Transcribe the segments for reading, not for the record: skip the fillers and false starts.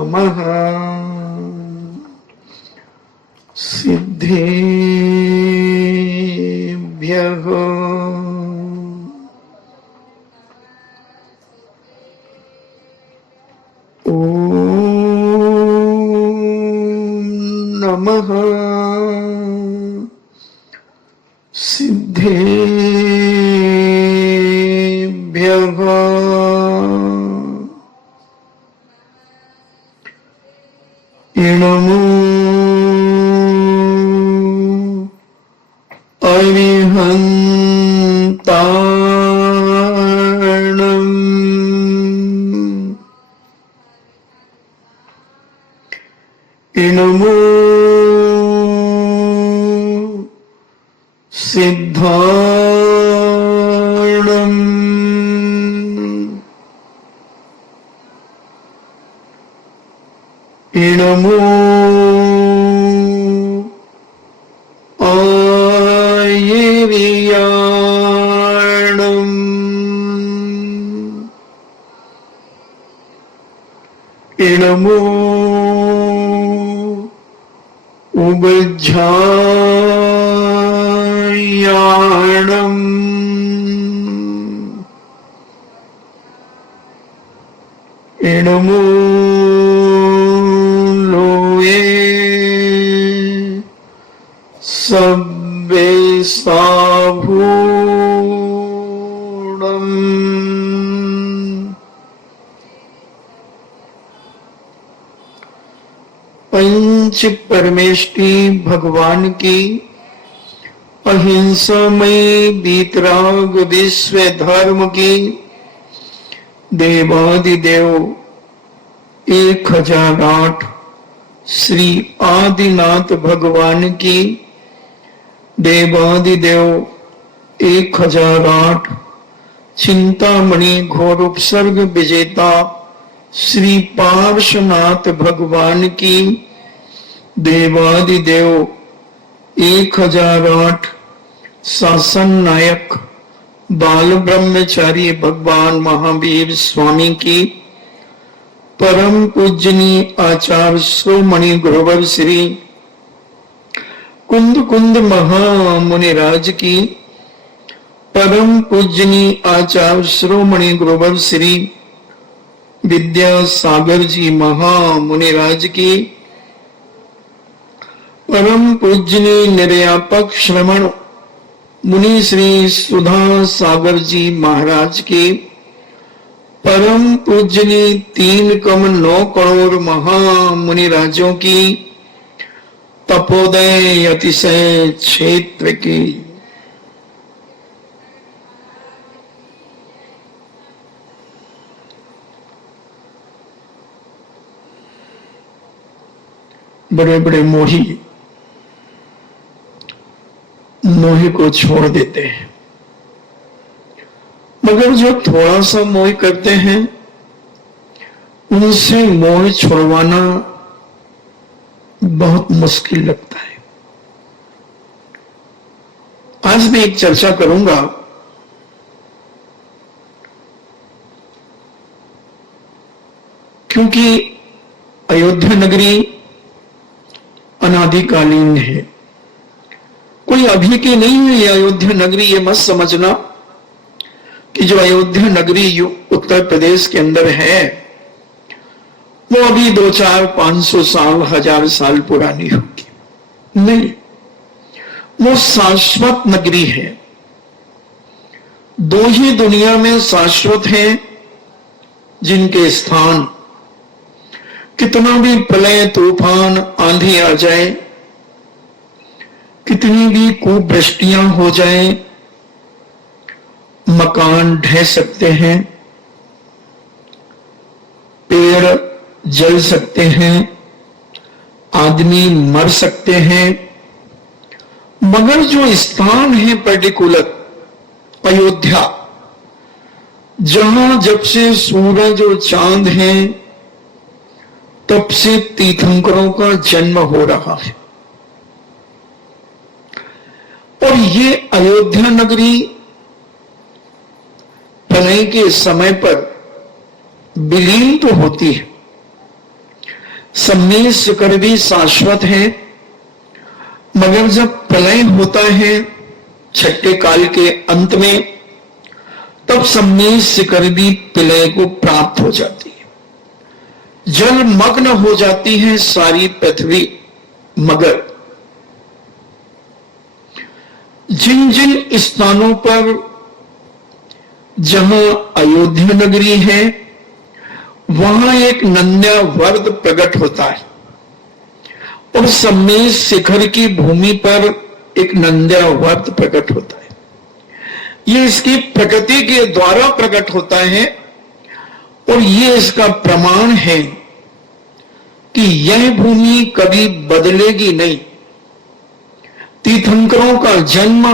नमः सिद्धेभ्यः नमः सिद्धेभ्यः नमो अरिहन्ताणम् नमो सिद्धाणम् नमो आयर्याणम् नमो उबज्झायाणम् नमो लोये सब्बेसाभूणम् पंच परमेष्टि भगवान की अहिंसामय वीतराग विश्व धर्म की देवादिदेव 1008 श्री आदिनाथ भगवान की देवादिदेव 1008 चिंतामणि घोर उपसर्ग विजेता श्री पार्श्वनाथ भगवान की देवादिदेव 1008 शासन नायक बाल ब्रह्मचारी भगवान महावीर स्वामी की परम पूजनीय आचार्य श्रोमणि गुरुवर श्री कुंद कुंद महामुनिराज की परम पूजनीय आचार्य श्रोमणि गुरुवर श्री विद्यासागर जी महामुनिराज की परम पूजनीय निर्यापक श्रमण मुनि श्री सुधा सागर जी महाराज की परम पूजनीय 3,9 करोड़ महामुनिराजों की तपोदय अतिशय क्षेत्र की बड़े बड़े मोही मोह को छोड़ देते हैं, मगर जो थोड़ा सा मोह करते हैं उनसे मोह छुड़वाना बहुत मुश्किल लगता है। आज मैं एक चर्चा करूंगा क्योंकि अयोध्या नगरी अनादिकालीन है, कोई अभी की नहीं है ये अयोध्या नगरी। ये मत समझना कि जो अयोध्या नगरी उत्तर प्रदेश के अंदर है वो अभी 200-400-500 साल 1000 साल पुरानी होगी, नहीं, वो शाश्वत नगरी है। दो ही दुनिया में शाश्वत है जिनके स्थान कितना भी प्रलय तूफान आंधी आ जाए, कितनी भी कुवृष्टियां हो जाए, मकान ढह सकते हैं, पेड़ जल सकते हैं, आदमी मर सकते हैं, मगर जो स्थान है पर्टिकुलर अयोध्या, जहां जब से सूरज और चांद हैं तब से तीर्थंकरों का जन्म हो रहा है। और ये अयोध्या नगरी प्रलय के समय पर विलीन तो होती है, सम्मेद शिखर भी शाश्वत है, मगर जब प्रलय होता है छठे काल के अंत में, तब सम्मेद शिखर भी प्रलय को प्राप्त हो जाती है। जल मग्न हो जाती है सारी पृथ्वी, मगर जिन जिन स्थानों पर जहां अयोध्या नगरी है, वहां एक नंद्यावर्त प्रकट होता है, और सम्मेद शिखर की भूमि पर एक नंद्यावर्त प्रकट होता है। ये इसकी प्रकृति के द्वारा प्रकट होता है, और ये इसका प्रमाण है कि यह भूमि कभी बदलेगी नहीं। तीर्थंकरों का जन्म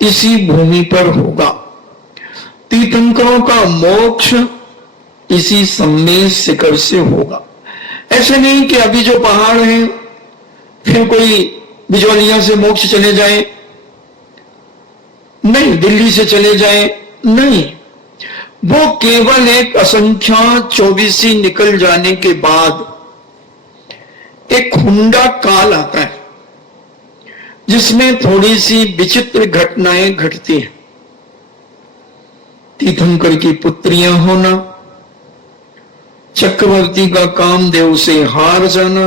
इसी भूमि पर होगा, तीर्थंकरों का मोक्ष इसी सम्मेद शिखर से होगा। ऐसे नहीं कि अभी जो पहाड़ है फिर कोई बिजौलिया से मोक्ष चले जाए, नहीं, दिल्ली से चले जाए, नहीं, वो केवल एक असंख्या 24 निकल जाने के बाद एक हुंडा काल आता है, जिसमें थोड़ी सी विचित्र घटनाएं घटती हैं। तीर्थंकर की पुत्रियां होना, चक्रवर्ती का कामदेव से हार जाना,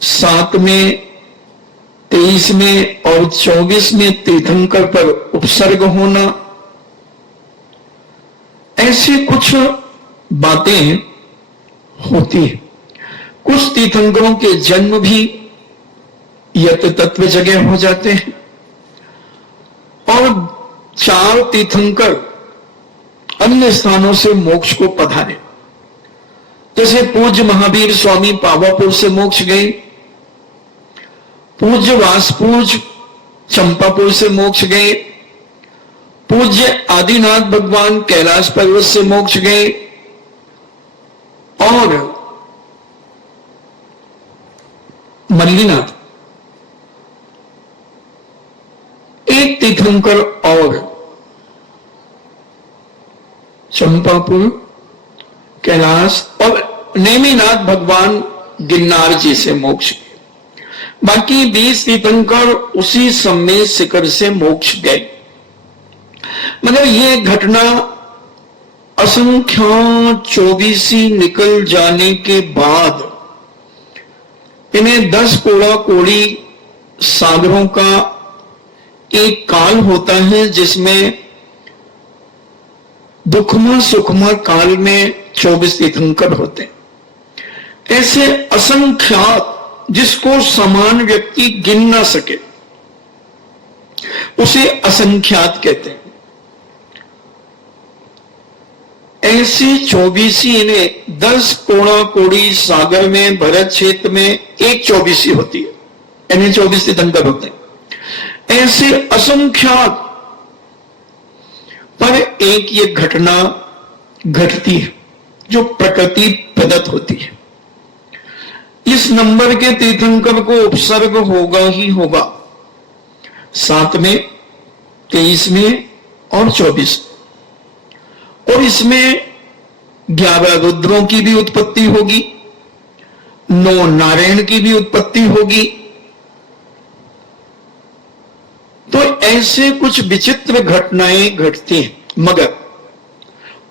7 में, 23 में और 24 में तीर्थंकर पर उपसर्ग होना, ऐसी कुछ बातें होती हैं। कुछ तीर्थंकरों के जन्म भी यत तत्व जगह हो जाते हैं, और 4 तीर्थंकर अन्य स्थानों से मोक्ष को पधारे। जैसे पूज्य महावीर स्वामी पावापुर से मोक्ष गए, पूज्य वासपूज चंपापुर से मोक्ष गए, पूज्य आदिनाथ भगवान कैलाश पर्वत से मोक्ष गए, और मल्लीनाथ एक तीर्थंकर और चंपापुर, कैलाश और नेमिनाथ भगवान गिरनार जी से मोक्ष गए। बाकी 20 तीर्थंकर उसी सम्मेद शिखर से मोक्ष गए। मगर यह घटना असंख्या 24 निकल जाने के बाद इन्हें 10 कोड़ा कोड़ी सागरों का एक काल होता है, जिसमें दुखमा सुखमा काल में 24 तीर्थंकर होते हैं। ऐसे असंख्यात, जिसको समान व्यक्ति गिन ना सके, उसे असंख्यात कहते हैं। ऐसी 24 ने 10 कोड़ा कोड़ी सागर में, भरत क्षेत्र में एक 24 होती है, यानी 24 तीर्थंकर होते हैं। ऐसे असंख्यात पर एक ये घटना घटती है जो प्रकृति प्रदत्त होती है। इस नंबर के तीर्थंकर को उपसर्ग होगा ही होगा, 7 में, 23 में और 24, और इसमें 11 रुद्रों की भी उत्पत्ति होगी, 9 नारायण की भी उत्पत्ति होगी। तो ऐसे कुछ विचित्र घटनाएं घटती हैं, मगर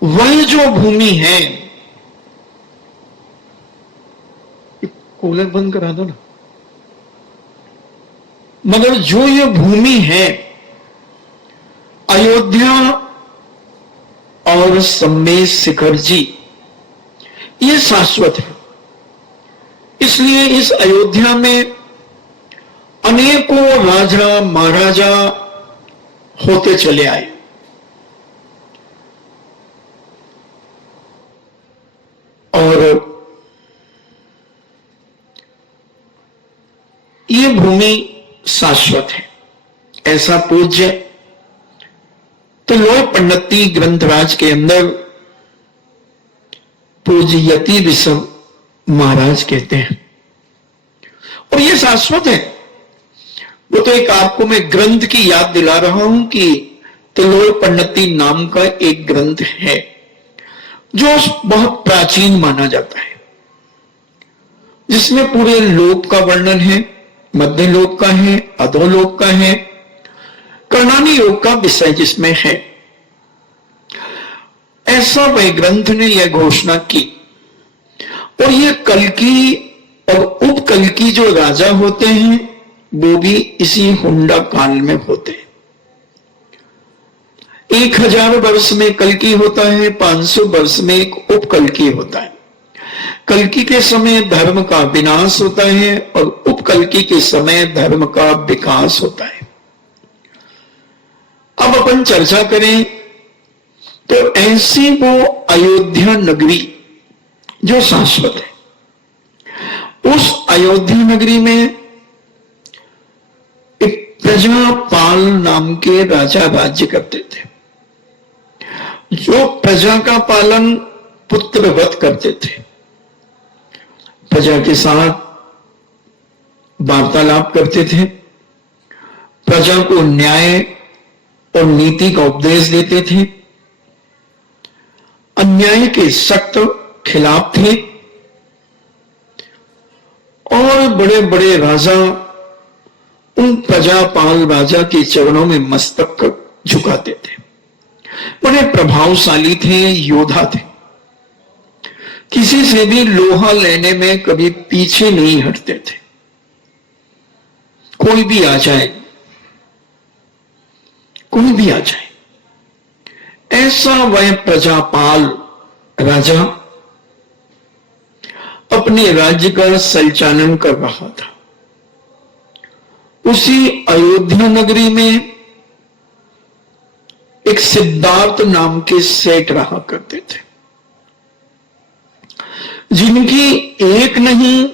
वह जो भूमि है, कूलर बंद करा दो ना, मगर जो ये भूमि है अयोध्या और सम्मेद शिखर जी, ये शाश्वत है। इसलिए इस अयोध्या में अनेकों राजा महाराजा होते चले आए, और ये भूमि शाश्वत है, ऐसा पूज्य त्रिलोक पंडिती ग्रंथराज के अंदर पूज्य यति विश्व महाराज कहते हैं। और ये शाश्वत है। वो तो एक आपको मैं ग्रंथ की याद दिला रहा हूं कि त्रिलोक पंडिती नाम का एक ग्रंथ है, जो बहुत प्राचीन माना जाता है, जिसमें पूरे लोक का वर्णन है, मध्य लोक का है, अधोलोक का है, कर्णानी योग का विषय जिसमें है। ऐसा वह ग्रंथ ने यह घोषणा की। और ये कल्कि और उपकल्कि जो राजा होते हैं वो भी इसी हुंडा काल में होते हैं। 1000 वर्ष में कल्कि होता है, 500 वर्ष में एक उपकल्कि होता है। कल्कि के समय धर्म का विनाश होता है और उपकल्कि के समय धर्म का विकास होता है। अब अपन चर्चा करें तो ऐसी वो अयोध्या नगरी जो शाश्वत है, उस अयोध्या नगरी में एक प्रजापाल नाम के राजा राज्य करते थे, जो प्रजा का पालन पुत्रवत करते थे, प्रजा के साथ वार्तालाप करते थे, प्रजा को न्याय और नीति का उपदेश देते थे, अन्याय के सख्त खिलाफ थे और बड़े बड़े राजा उन प्रजापाल राजा के चरणों में मस्तक झुकाते थे। बड़े प्रभावशाली थे, योद्धा थे, किसी से भी लोहा लेने में कभी पीछे नहीं हटते थे। कोई भी आ जाए, कोई भी आ जाए, ऐसा वह प्रजापाल राजा अपने राज्य का संचालन कर रहा था। उसी अयोध्या नगरी में एक सिद्धार्थ नाम के सेठ रहा करते थे, जिनकी एक नहीं,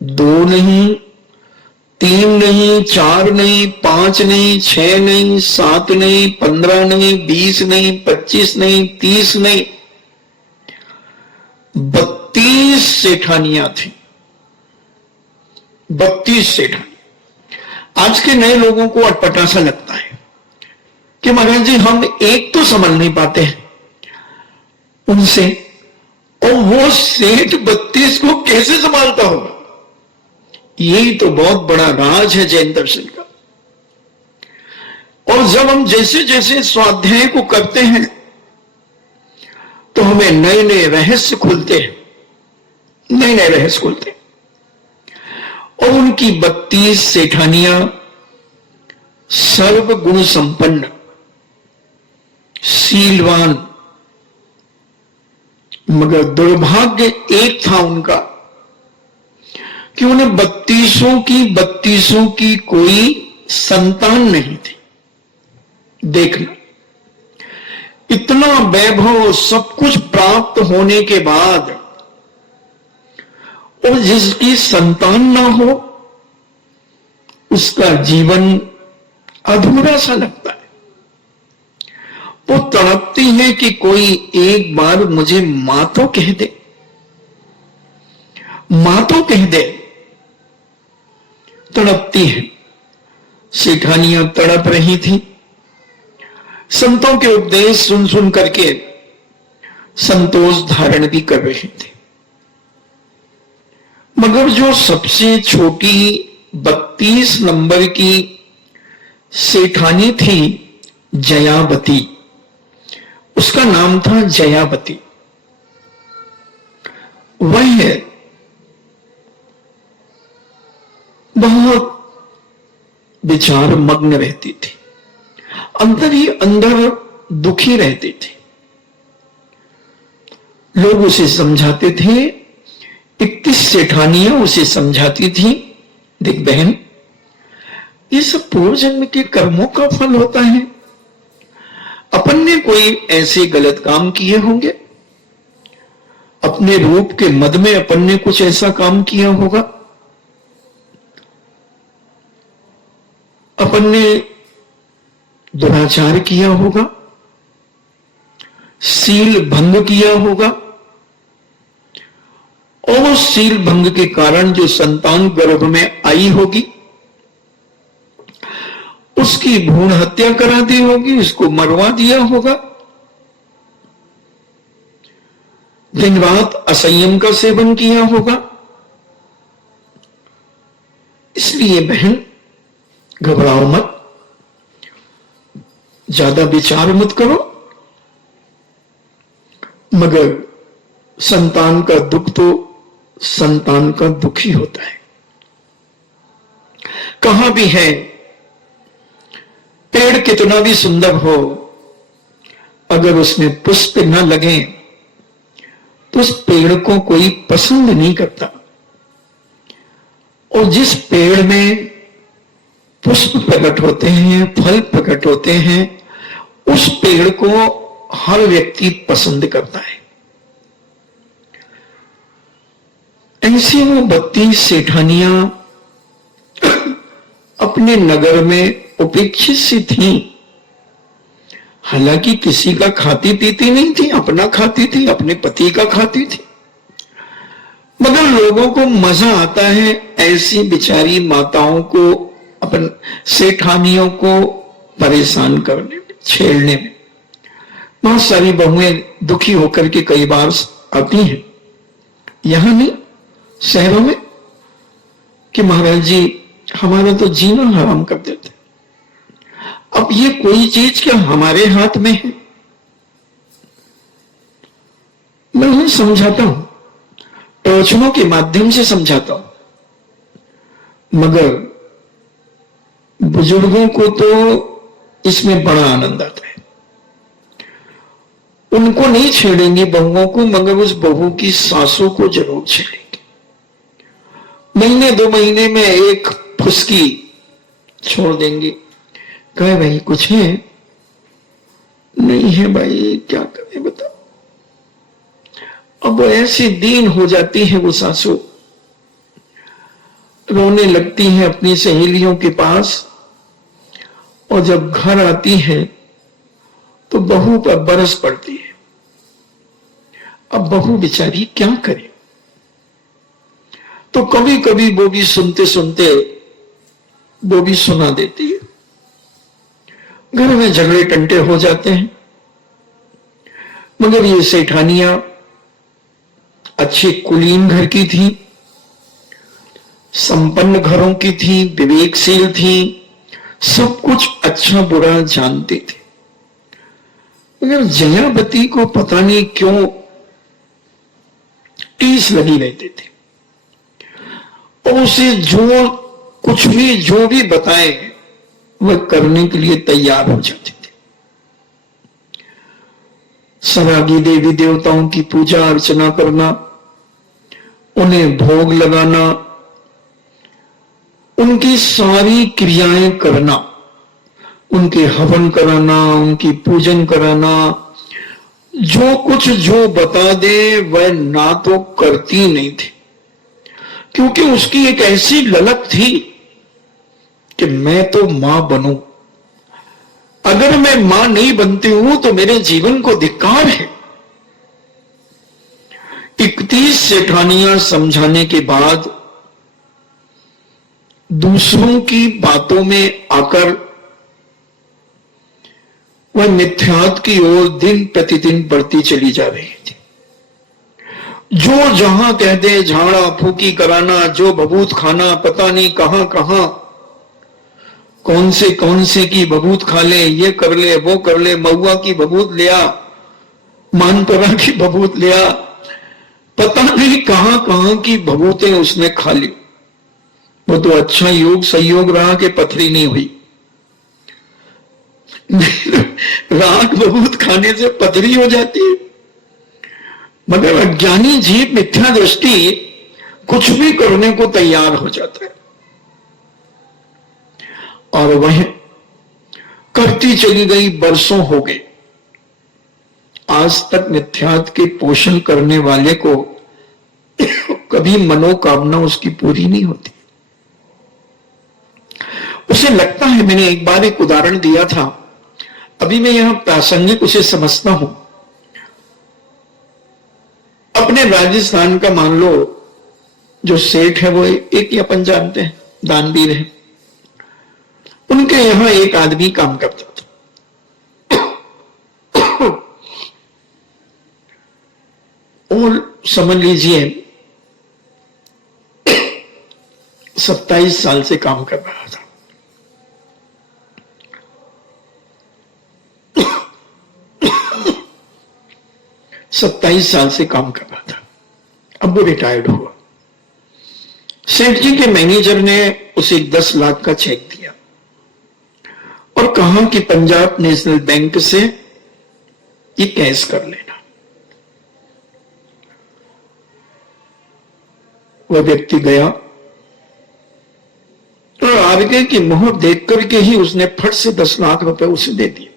दो नहीं, 3 नहीं, 4 नहीं, 5 नहीं, 6 नहीं, 7 नहीं, 15 नहीं, 20 नहीं, 25 नहीं, 30 नहीं, 32 सेठानियां थी। 32 सेठानी। आज के नए लोगों को अटपटा सा लगता है कि महाराज जी हम एक तो संभल नहीं पाते हैं उनसे, और वो सेठ 32 को कैसे संभालता होगा। यही तो बहुत बड़ा राज है जैन दर्शन का। और जब हम जैसे जैसे स्वाध्याय को करते हैं तो हमें नए नए रहस्य खुलते हैं, नए नए रहस्य खुलते हैं। और उनकी 32 सेठानियां सर्वगुण संपन्न, शीलवान, मगर दुर्भाग्य एक था उनका कि उन्हें 32 की कोई संतान नहीं थी। देखना, इतना वैभव सब कुछ प्राप्त होने के बाद और जिसकी संतान ना हो उसका जीवन अधूरा सा लगता है। वो तड़पती है कि कोई एक बार मुझे मां तो कह दे, मां तो कह दे। तड़पती है। सेठानियां तड़प रही थी, संतों के उपदेश सुन सुन करके संतोष धारण भी कर रही थी। मगर जो सबसे छोटी 32 नंबर की सेठानी थी, जयावती, उसका नाम था जयावती, वह बहुत विचार मग्न रहती थी, अंदर ही अंदर दुखी रहती थी। लोग उसे समझाते थे, 31 सेठानियां उसे समझाती थी, देख बहन, ये सब पूर्व जन्म के कर्मों का फल होता है। अपन ने कोई ऐसे गलत काम किए होंगे, अपने रूप के मद में अपन ने कुछ ऐसा काम किया होगा, अपन ने दुराचार किया होगा, सील भंग किया होगा, और सील भंग के कारण जो संतान गर्भ में आई होगी उसकी भ्रूण हत्या करा दी होगी, उसको मरवा दिया होगा। दिन रात असंयम का सेवन किया होगा। इसलिए बहन घबराओ मत, ज्यादा विचार मत करो, मगर संतान का दुख तो संतान का दुख ही होता है। कहां भी है, पेड़ कितना भी सुंदर हो, अगर उसमें पुष्प न लगे तो उस पेड़ को कोई पसंद नहीं करता। और जिस पेड़ में पुष्प प्रकट होते हैं, फल प्रकट होते हैं, उस पेड़ को हर व्यक्ति पसंद करता है। ऐसी वो 32 सेठानियां अपने नगर में उपेक्षित सी थी। हालांकि किसी का खाती पीती नहीं थी, अपना खाती थी, अपने पति का खाती थी, मगर लोगों को मजा आता है ऐसी बिचारी माताओं को, अपन सेठानियों को परेशान करने में, छेड़ने में। बहुत सारी बहुएं दुखी होकर के कई बार आती हैं, यहां नहीं शहरों में, कि महाराज जी हमारा तो जीना हराम कर देते। अब ये कोई चीज क्या हमारे हाथ में है? मैं उन्हें समझाता हूं, प्रवचनों के माध्यम से समझाता हूं, मगर बुजुर्गों को तो इसमें बड़ा आनंद आता है। उनको नहीं छेड़ेंगे बहुओं को, मगर उस बहू की सासों को जरूर छेड़ेंगे। महीने 2 महीने में एक फुसकी छोड़ देंगे, कहे भाई कुछ है? नहीं है भाई, क्या करें बताओ। अब ऐसी दीन हो जाती है वो सासू, रोने लगती है अपनी सहेलियों के पास, और जब घर आती है तो बहू पर बरस पड़ती है। अब बहू बेचारी क्या करे? तो कभी कभी वो भी सुनते सुनते वो भी सुना देती है। घर में झगड़े टंटे हो जाते हैं, मगर ये सेठानियां अच्छे कुलीन घर की थी, संपन्न घरों की थी, विवेकशील थी, सब कुछ अच्छा बुरा जानते थे। मगर जयावती को पता नहीं क्यों टीस लगी रहते थे, और उसे जो कुछ भी जो भी बताए वह करने के लिए तैयार हो जाते थे। सरागी देवी देवताओं की पूजा अर्चना करना, उन्हें भोग लगाना, उनकी सारी क्रियाएं करना, उनके हवन कराना, उनकी पूजन कराना, जो कुछ जो बता दे वह ना तो करती नहीं थी, क्योंकि उसकी एक ऐसी ललक थी कि मैं तो मां बनूं, अगर मैं मां नहीं बनती हूं तो मेरे जीवन को धिक्कार है। 31 सेठानियां समझाने के बाद दूसरों की बातों में आकर वह मिथ्यात्व की ओर दिन प्रतिदिन बढ़ती चली जा रही थी। जो जहां कह दे झाड़ा फूकी कराना, जो बबूत खाना, पता नहीं कहां कहां कौन से की बबूत खा ले, ये कर ले, वो कर ले, महुआ की बबूत लिया, मानपुरा की बबूत लिया, पता नहीं कहां कहां की बबूतें उसने खा ली। वो तो अच्छा योग संयोग रहा कि पथरी नहीं हुई। राख बबूत खाने से पथरी हो जाती है, मगर अज्ञानी जीव मिथ्या दृष्टि कुछ भी करने को तैयार हो जाता है, और वह करती चली गई। बरसों हो गए, आज तक मिथ्यात्व के पोषण करने वाले को कभी मनोकामना उसकी पूरी नहीं होती। उसे लगता है, मैंने एक बार एक उदाहरण दिया था, अभी मैं यहां प्रासंगिक उसे समझता हूं। अपने राजस्थान का मान लो जो सेठ है, वो एक ही अपन जानते हैं, दानवीर है। उनके यहां एक आदमी काम करता था। वो समझ लीजिए 27 साल से काम कर रहा था। सत्ताईस साल से काम कर रहा था, अब वो रिटायर्ड हुआ। सेठ जी के मैनेजर ने उसे 10 लाख का चेक दिया और कहा कि पंजाब नेशनल बैंक से ये कैश कर लेना। वह व्यक्ति गया और आगे की मोहर देख करके ही उसने फट से 10 लाख रुपए उसे दे दिए।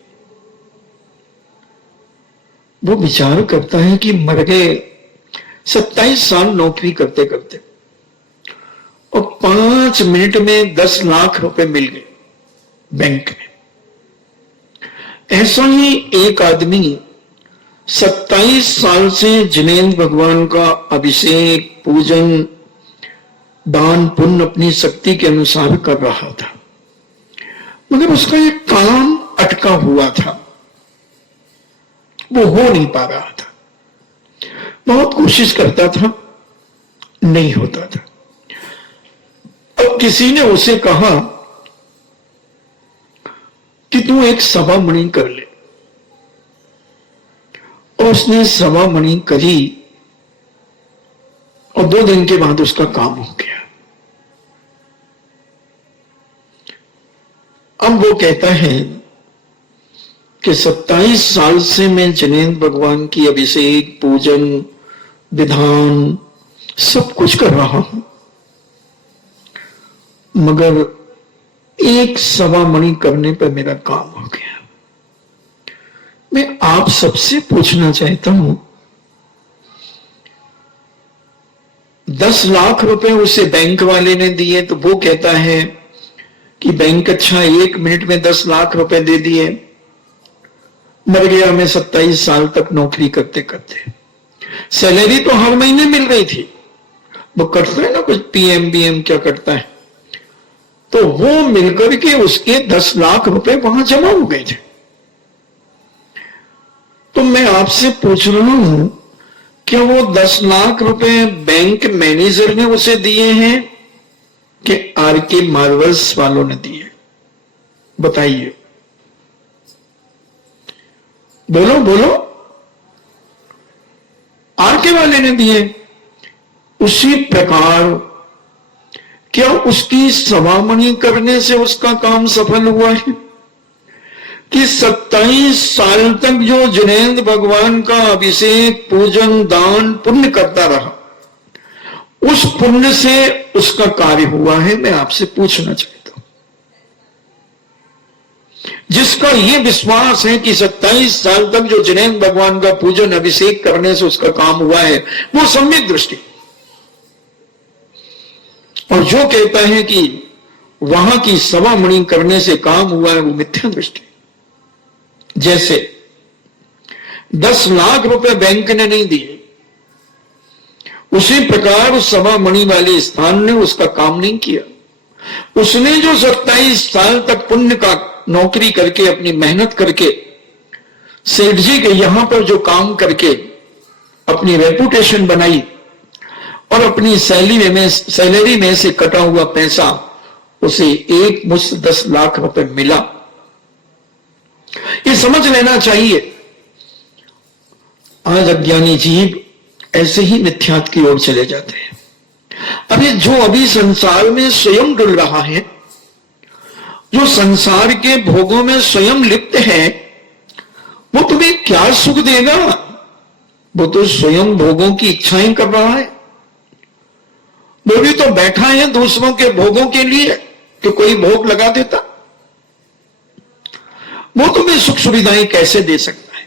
वो विचार करता है कि मर गए, 27 साल नौकरी करते करते और 5 मिनट में 10 लाख रुपए मिल गए बैंक में। ऐसा ही एक आदमी 27 साल से जिनेंद्र भगवान का अभिषेक, पूजन, दान पुण्य अपनी शक्ति के अनुसार कर रहा था, मगर उसका एक काम अटका हुआ था, वो हो नहीं पा रहा था। बहुत कोशिश करता था, नहीं होता था। अब किसी ने उसे कहा कि तू एक सवा मणि कर ले, और उसने सवा मणि करी और 2 दिन के बाद उसका काम हो गया। अब वो कहता है कि 27 साल से मैं जिनेंद्र भगवान की अभिषेक, पूजन, विधान सब कुछ कर रहा हूं, मगर एक सवा मणि करने पर मेरा काम हो गया। मैं आप सबसे पूछना चाहता हूं, 10 लाख रुपए उसे बैंक वाले ने दिए तो वो कहता है कि बैंक अच्छा 1 मिनट में 10 लाख रुपए दे दिए, मर गया मैं 27 साल तक नौकरी करते करते। सैलरी तो हर महीने मिल रही थी, वो कटता है ना कुछ पीएम क्या कटता है, तो वो मिलकर के उसके 10 लाख रुपए वहां जमा हो गए थे। तो मैं आपसे पूछ रहा हूं, क्या वो 10 लाख रुपए बैंक मैनेजर ने उसे दिए हैं कि आरके मार्वल्स वालों ने दिए? बताइए, बोलो बोलो। आरके वाले ने दिए। उसी प्रकार क्या उसकी सवा मणि करने से उसका काम सफल हुआ है कि 27 साल तक जो जिनेंद्र भगवान का अभिषेक, पूजन, दान पुण्य करता रहा, उस पुण्य से उसका कार्य हुआ है? मैं आपसे पूछना चाहता हूं। जिसका यह विश्वास है कि 27 साल तक जो जिनेंद्र भगवान का पूजन, अभिषेक करने से उसका काम हुआ है, वो सम्यक दृष्टि। और जो कहता है कि वहां की सवा मणि करने से काम हुआ है, वो मिथ्या दृष्टि। जैसे 10 लाख रुपए बैंक ने नहीं दिए, उसी प्रकार उस सवा मणि वाले स्थान ने उसका काम नहीं किया। उसने जो 27 साल तक पुण्य का नौकरी करके, अपनी मेहनत करके, सेठ जी के यहां पर जो काम करके अपनी रेपुटेशन बनाई और अपनी सैलरी में से कटा हुआ पैसा उसे एक मुश्त 10 लाख रुपए मिला। ये समझ लेना चाहिए। आज अज्ञानी जीव ऐसे ही मिथ्यात की ओर चले जाते हैं। अभी संसार में स्वयं डुल रहा है, जो संसार के भोगों में स्वयं लिप्त है, वो तुम्हें क्या सुख देगा? वो तो स्वयं भोगों की इच्छाएं कर रहा है। वो भी तो बैठा है दूसरों के भोगों के लिए कि कोई भोग लगा देता। वो तुम्हें सुख सुविधाएं कैसे दे सकता है?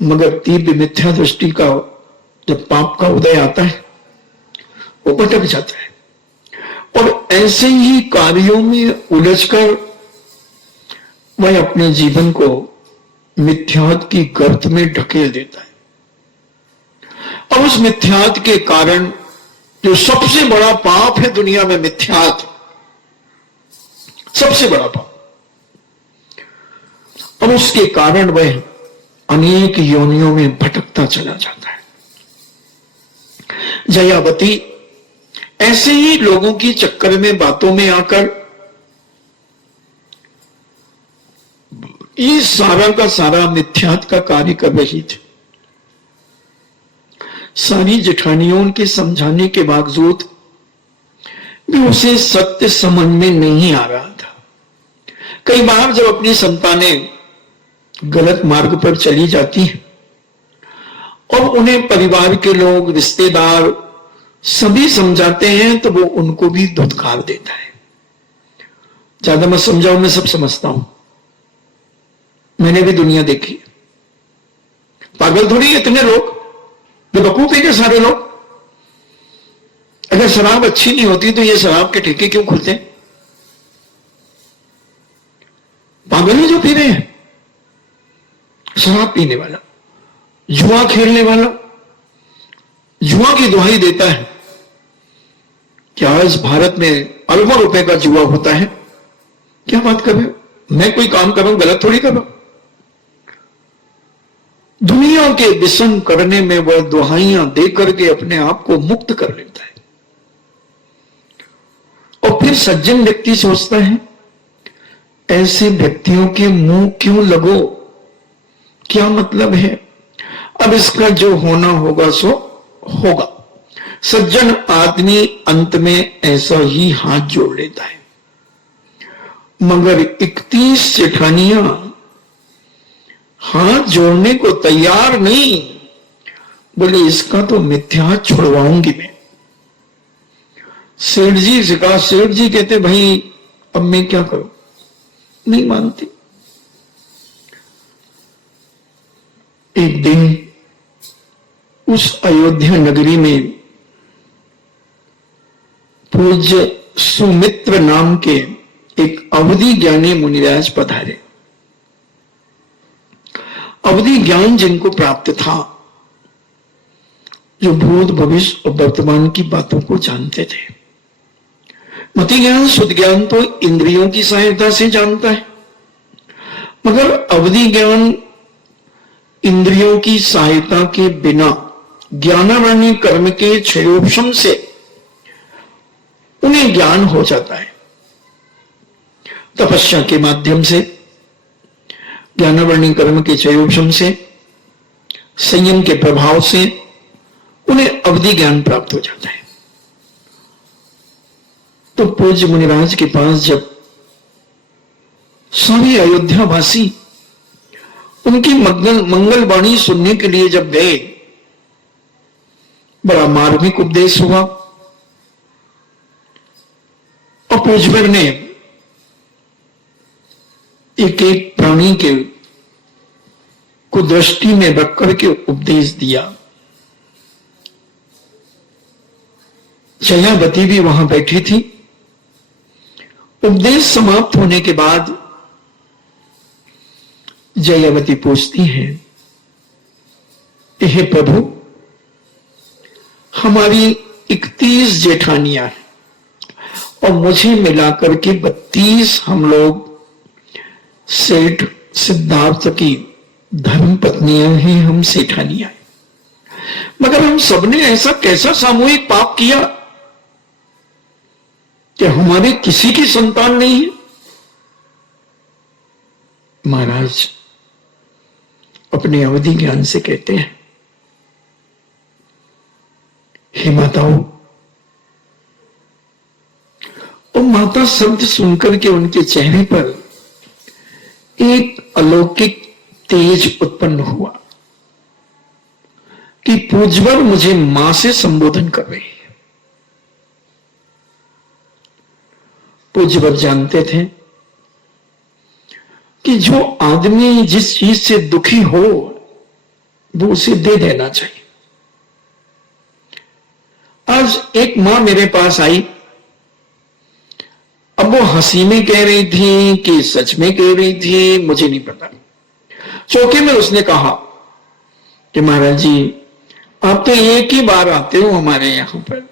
मगर तीव्र मिथ्या दृष्टि का जब पाप का उदय आता है, वो भटक जाता है और ऐसे ही कार्यों में उलझकर वह अपने जीवन को मिथ्यात की गर्त में ढकेल देता है। और उस मिथ्यात के कारण, जो सबसे बड़ा पाप है दुनिया में, मिथ्यात सबसे बड़ा पाप, और उसके कारण वह अनेक योनियों में भटकता चला जाता है। जयावती ऐसे ही लोगों की चक्कर में, बातों में आकर ये सारा का सारा मिथ्यात्व का कार्य कर रही थी। सारी जेठानियों के समझाने के बावजूद भी उसे सत्य समझ में नहीं आ रहा था। कई बार जब अपनी संतानें गलत मार्ग पर चली जाती हैं और उन्हें परिवार के लोग, रिश्तेदार सभी समझाते हैं तो वो उनको भी धुतकार देता है। ज्यादा मत समझाओ, मैं सब समझता हूं, मैंने भी दुनिया देखी। पागल थोड़ी इतने लोग, बेवकूफ है क्या सारे लोग? अगर शराब अच्छी नहीं होती तो ये शराब के ठेके क्यों खुलते? पागल ही जो पी रहे हैं, शराब पीने वाला, जुआ खेलने वाला, जुआ की दुहाई देता है। क्या आज भारत में अरबों रुपए का जुआ होता है? क्या बात कर रहे हो? मैं कोई काम कर रहा हूं, गलत थोड़ी कर रहा हूं। दुनिया के व्यसन करने में वह दुहाइयां दे करके अपने आप को मुक्त कर लेता है। और फिर सज्जन व्यक्ति सोचता है, ऐसे व्यक्तियों के मुंह क्यों लगो, क्या मतलब है? अब इसका जो होना होगा सो होगा। सज्जन आदमी अंत में ऐसा ही हाथ जोड़ लेता है। मगर 31 जेठानियां हाथ जोड़ने को तैयार नहीं, बोले इसका तो मिथ्या छुड़वाऊंगी मैं। सेठ जी से कहा, सेठ जी कहते भाई अब मैं क्या करूं? नहीं मानती। एक दिन उस अयोध्या नगरी में पूज्य सुमित्र नाम के एक अवधि ज्ञानी मुनिराज पधारे। अवधि ज्ञान जिनको प्राप्त था, जो भूत भविष्य और वर्तमान की बातों को जानते थे। मति ज्ञान, शुद्ध ज्ञान तो इंद्रियों की सहायता से जानता है, मगर अवधि ज्ञान इंद्रियों की सहायता के बिना ज्ञानावरणी कर्म के क्षयोपशम से उन्हें ज्ञान हो जाता है। तपस्या के माध्यम से, ज्ञानावरणी कर्म के क्षयोपशम से, संयम के प्रभाव से उन्हें अवधि ज्ञान प्राप्त हो जाता है। तो पूज्य मुनिराज के पास जब सारे अयोध्यावासी उनकी मंगल वाणी सुनने के लिए जब गए, बड़ा मार्मिक उपदेश हुआ और पूज्यवर ने एक एक प्राणी के को दृष्टि में रख करके उपदेश दिया। जयावती भी वहां बैठी थी। उपदेश समाप्त होने के बाद जयावती पूछती है, हे प्रभु, हमारी 31 जेठानियां हैं और मुझे मिलाकर के 32 हम लोग सेठ सिद्धार्थ की धर्म पत्नियां हैं, हम सेठानियां हैं। मगर हम सबने ऐसा कैसा सामूहिक पाप किया कि हमारे किसी की संतान नहीं है? महाराज अपने अवधि ज्ञान से कहते हैं, हे माताओं, और माता शब्द सुनकर के उनके चेहरे पर एक अलौकिक तेज उत्पन्न हुआ कि पूज्यवर मुझे मां से संबोधन कर रही है। पूज्यवर जानते थे कि जो आदमी जिस चीज से दुखी हो वो उसे दे देना चाहिए। आज एक मां मेरे पास आई, अब वो हंसी में कह रही थी कि सच में कह रही थी, मुझे नहीं पता। चौके में उसने कहा कि महाराज जी, आप तो एक ही बार आते हो हमारे यहां पर,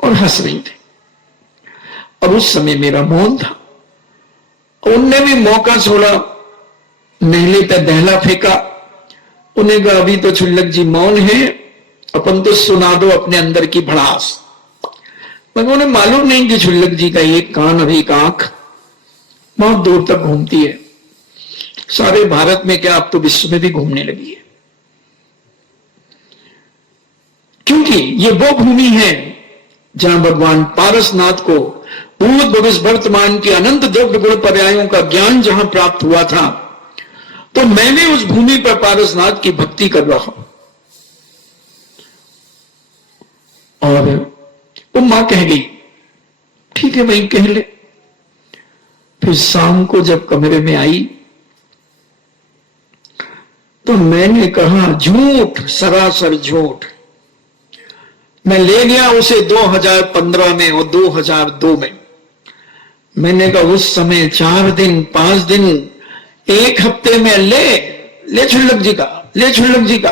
और हंस रही थी। अब उस समय मेरा मौन था। उनने भी मौका छोड़ा, नेहले पे दहला फेंका। उन्हें कहा अभी तो छुल्लक जी मौन है, अपन तो सुना दो अपने अंदर की भड़ास। मगर उन्हें मालूम नहीं कि छुल्लक जी का एक कान और एक आंख बहुत दूर तक घूमती है, सारे भारत में क्या अब तो विश्व में भी घूमने लगी है। क्योंकि ये वो भूमि है जहां भगवान पारसनाथ को भूत भविष्य वर्तमान के अनंत द्रव्य गुण पर्यायों का ज्ञान जहां प्राप्त हुआ था, तो मैंने उस भूमि पर पारसनाथ की भक्ति कर रहा हूं। और वो मां कह गई ठीक है भाई कह ले। फिर शाम को जब कमरे में आई तो मैंने कहा झूठ, सरासर झूठ। मैं ले गया उसे 2015 में और 2002 में। मैंने कहा उस समय 4 दिन 5 दिन 1 हफ्ते में ले छुल्लक जी का, ले छुल्लक जी का।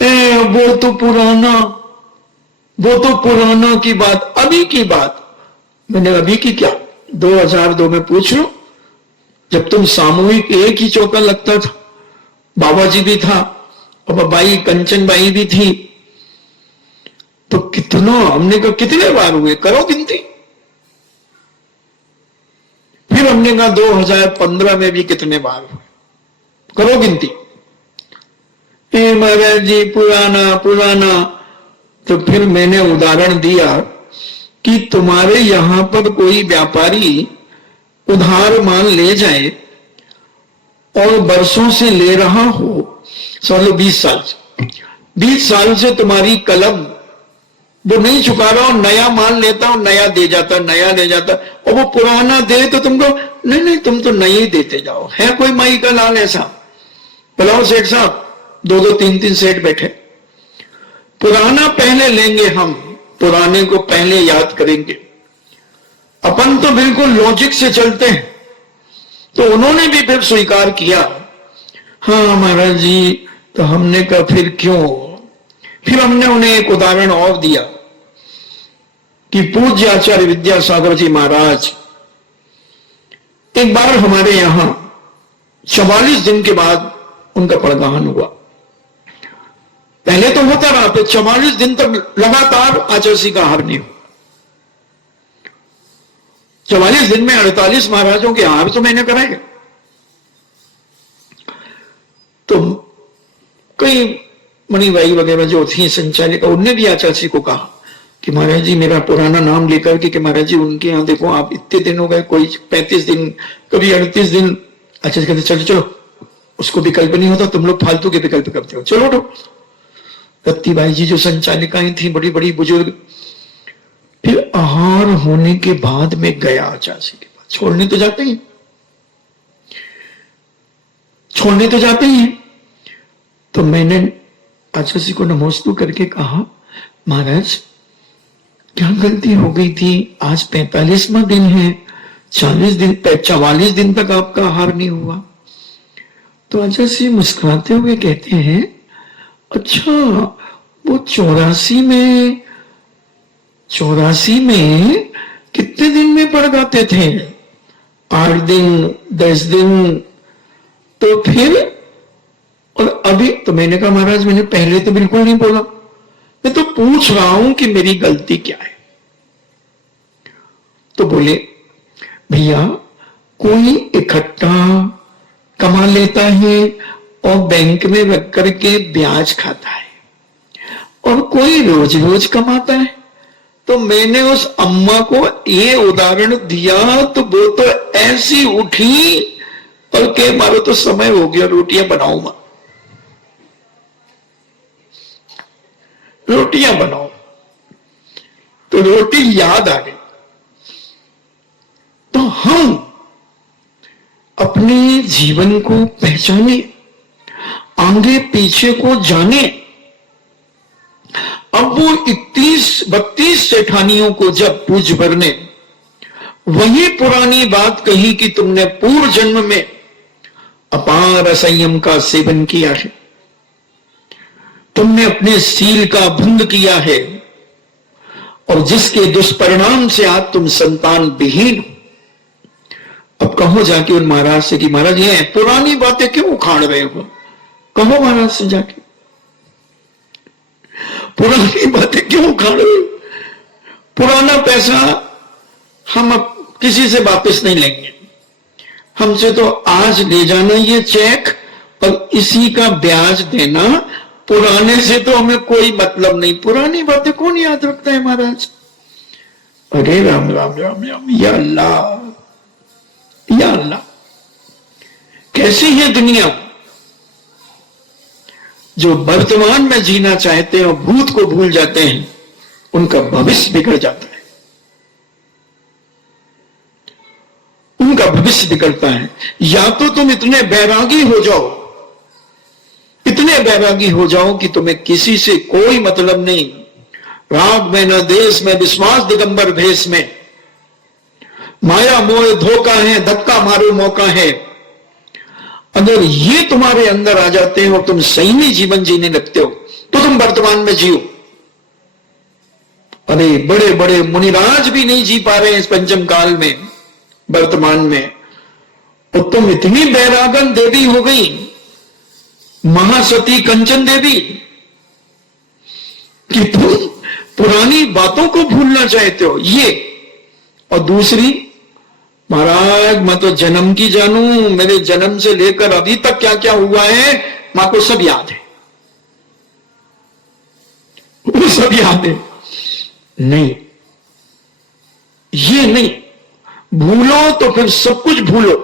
वो तो पुराना की बात, अभी की बात। मैंने अभी की क्या, 2002 में पूछ लो, जब तुम सामूहिक एक ही चौका लगता था, बाबा जी भी था और बाई कंचन बाई भी थी, तो कितना, हमने कहा कितने बार हुए, करो गिनती। फिर हमने कहा 2015 में भी कितने बार हुए, करो गिनती। महाराज जी पुराना पुराना। तो फिर मैंने उदाहरण दिया कि तुम्हारे यहां पर कोई व्यापारी उधार माल ले जाए और बरसों से ले रहा हो, समझ लो 20 साल से, 20 साल से तुम्हारी कलम वो नहीं चुका रहा, और नया माल लेता और नया दे जाता, नया ले जाता, और वो पुराना दे तो तुमको नहीं नहीं तुम तो नए ही देते जाओ। है कोई माई का लाल ऐसा? बुलाओ सेठ साहब, 2-2 3-3 सेठ बैठे। पुराना पहले लेंगे हम, पुराने को पहले याद करेंगे। अपन तो बिल्कुल लॉजिक से चलते हैं। तो उन्होंने भी फिर स्वीकार किया, हाँ महाराज जी। तो हमने कहा फिर क्यों? फिर हमने उन्हें एक उदाहरण और दिया कि पूज्य आचार्य विद्यासागर जी महाराज एक बार हमारे यहां 44 दिन के बाद उनका परगाहन हुआ। पहले तो होता रहा, तो 44 दिन तक लगातार आचार्य का हार नहीं हुआ। 44 दिन में 48 महाराजों के हार तो मैंने कराए। तो कई मणिबाई वगैरह जो थी संचालिका, उनने भी आचार्य को कहा कि महाराज जी मेरा पुराना नाम लेकर के, कि महाराज जी उनके यहां देखो आप इतने दिन हो गए, कोई 35 दिन कभी 38 दिन। आचार्य कहते चलो चलो, उसको विकल्प नहीं होता, तुम लोग फालतू के विकल्प करते हो, चलो उठो। रत्तीबाई जी जो संचालिकाएं थी, बड़ी बड़ी बुजुर्ग, फिर आहार होने के बाद में गया आचार्य के पास। छोड़ने तो जाते ही, छोड़ने तो जाते ही। तो मैंने आचार्य को नमोस्तु करके कहा महाराज क्या गलती हो गई थी, आज 45वां दिन है, 44 दिन तक आपका आहार नहीं हुआ। तो आचार्य मुस्कुराते हुए कहते हैं अच्छा वो 84 में कितने दिन में पड़ जाते थे? 8 दिन 10 दिन। तो फिर और अभी? तो मैंने कहा महाराज मैंने पहले तो बिल्कुल नहीं बोला, मैं तो पूछ रहा हूं कि मेरी गलती क्या है। तो बोले भैया कोई इकट्ठा कमा लेता है और बैंक में रख करके ब्याज खाता है, और कोई रोज रोज कमाता है। तो मैंने उस अम्मा को ये उदाहरण दिया, तो वो तो ऐसी उठी और कह मारो तो समय हो गया, रोटियां बनाओ मां, रोटियां बनाओ। तो रोटी याद आ गई। तो हम अपने जीवन को पहचाने, आगे पीछे को जाने। अब वो 31-32 सेठानियों को जब पूज्यवर ने वही पुरानी बात कही कि तुमने पूर्व जन्म में अपार संयम का सेवन किया है, तुमने अपने सील का भंग किया है, और जिसके दुष्परिणाम से आज तुम संतान विहीन। अब कहो जाके उन महाराज से कि महाराज ये पुरानी बातें क्यों उखाड़ रहे हो, कहो महाराज से जाके। पुरानी बातें क्यों उखाड़ रहे हो? पुराना पैसा हम अब किसी से वापस नहीं लेंगे। हमसे तो आज ले जाना ये चेक और इसी का ब्याज देना, पुराने से तो हमें कोई मतलब नहीं। पुरानी बातें कौन याद रखता है महाराज? अरे राम राम राम राम, या अल्लाह या अल्लाह। कैसी है दुनिया जो वर्तमान में जीना चाहते हैं और भूत को भूल जाते हैं, उनका भविष्य बिगड़ जाता है, उनका भविष्य बिगड़ता है। या तो तुम इतने बैरागी हो जाओ, इतने बैरागी हो जाओ कि तुम्हें किसी से कोई मतलब नहीं, राग में न देश में विश्वास दिगंबर भेष में, माया मोह धोखा है, धक्का मारो मौका है। अगर ये तुम्हारे अंदर आ जाते हैं और तुम सही में जीवन जीने लगते हो तो तुम वर्तमान में जियो। अरे बड़े बड़े मुनिराज भी नहीं जी पा रहे हैं इस पंचम काल में, वर्तमान में। और तुम इतनी बैरागन देवी हो गई, महासती कंचन देवी, कि तुम पुरानी बातों को भूलना चाहते हो। ये और दूसरी, महाराज मैं तो जन्म की जानू, मेरे जन्म से लेकर अभी तक क्या क्या हुआ है मां को सब याद है, वो सब याद है। नहीं, ये नहीं। भूलो तो फिर सब कुछ भूलो,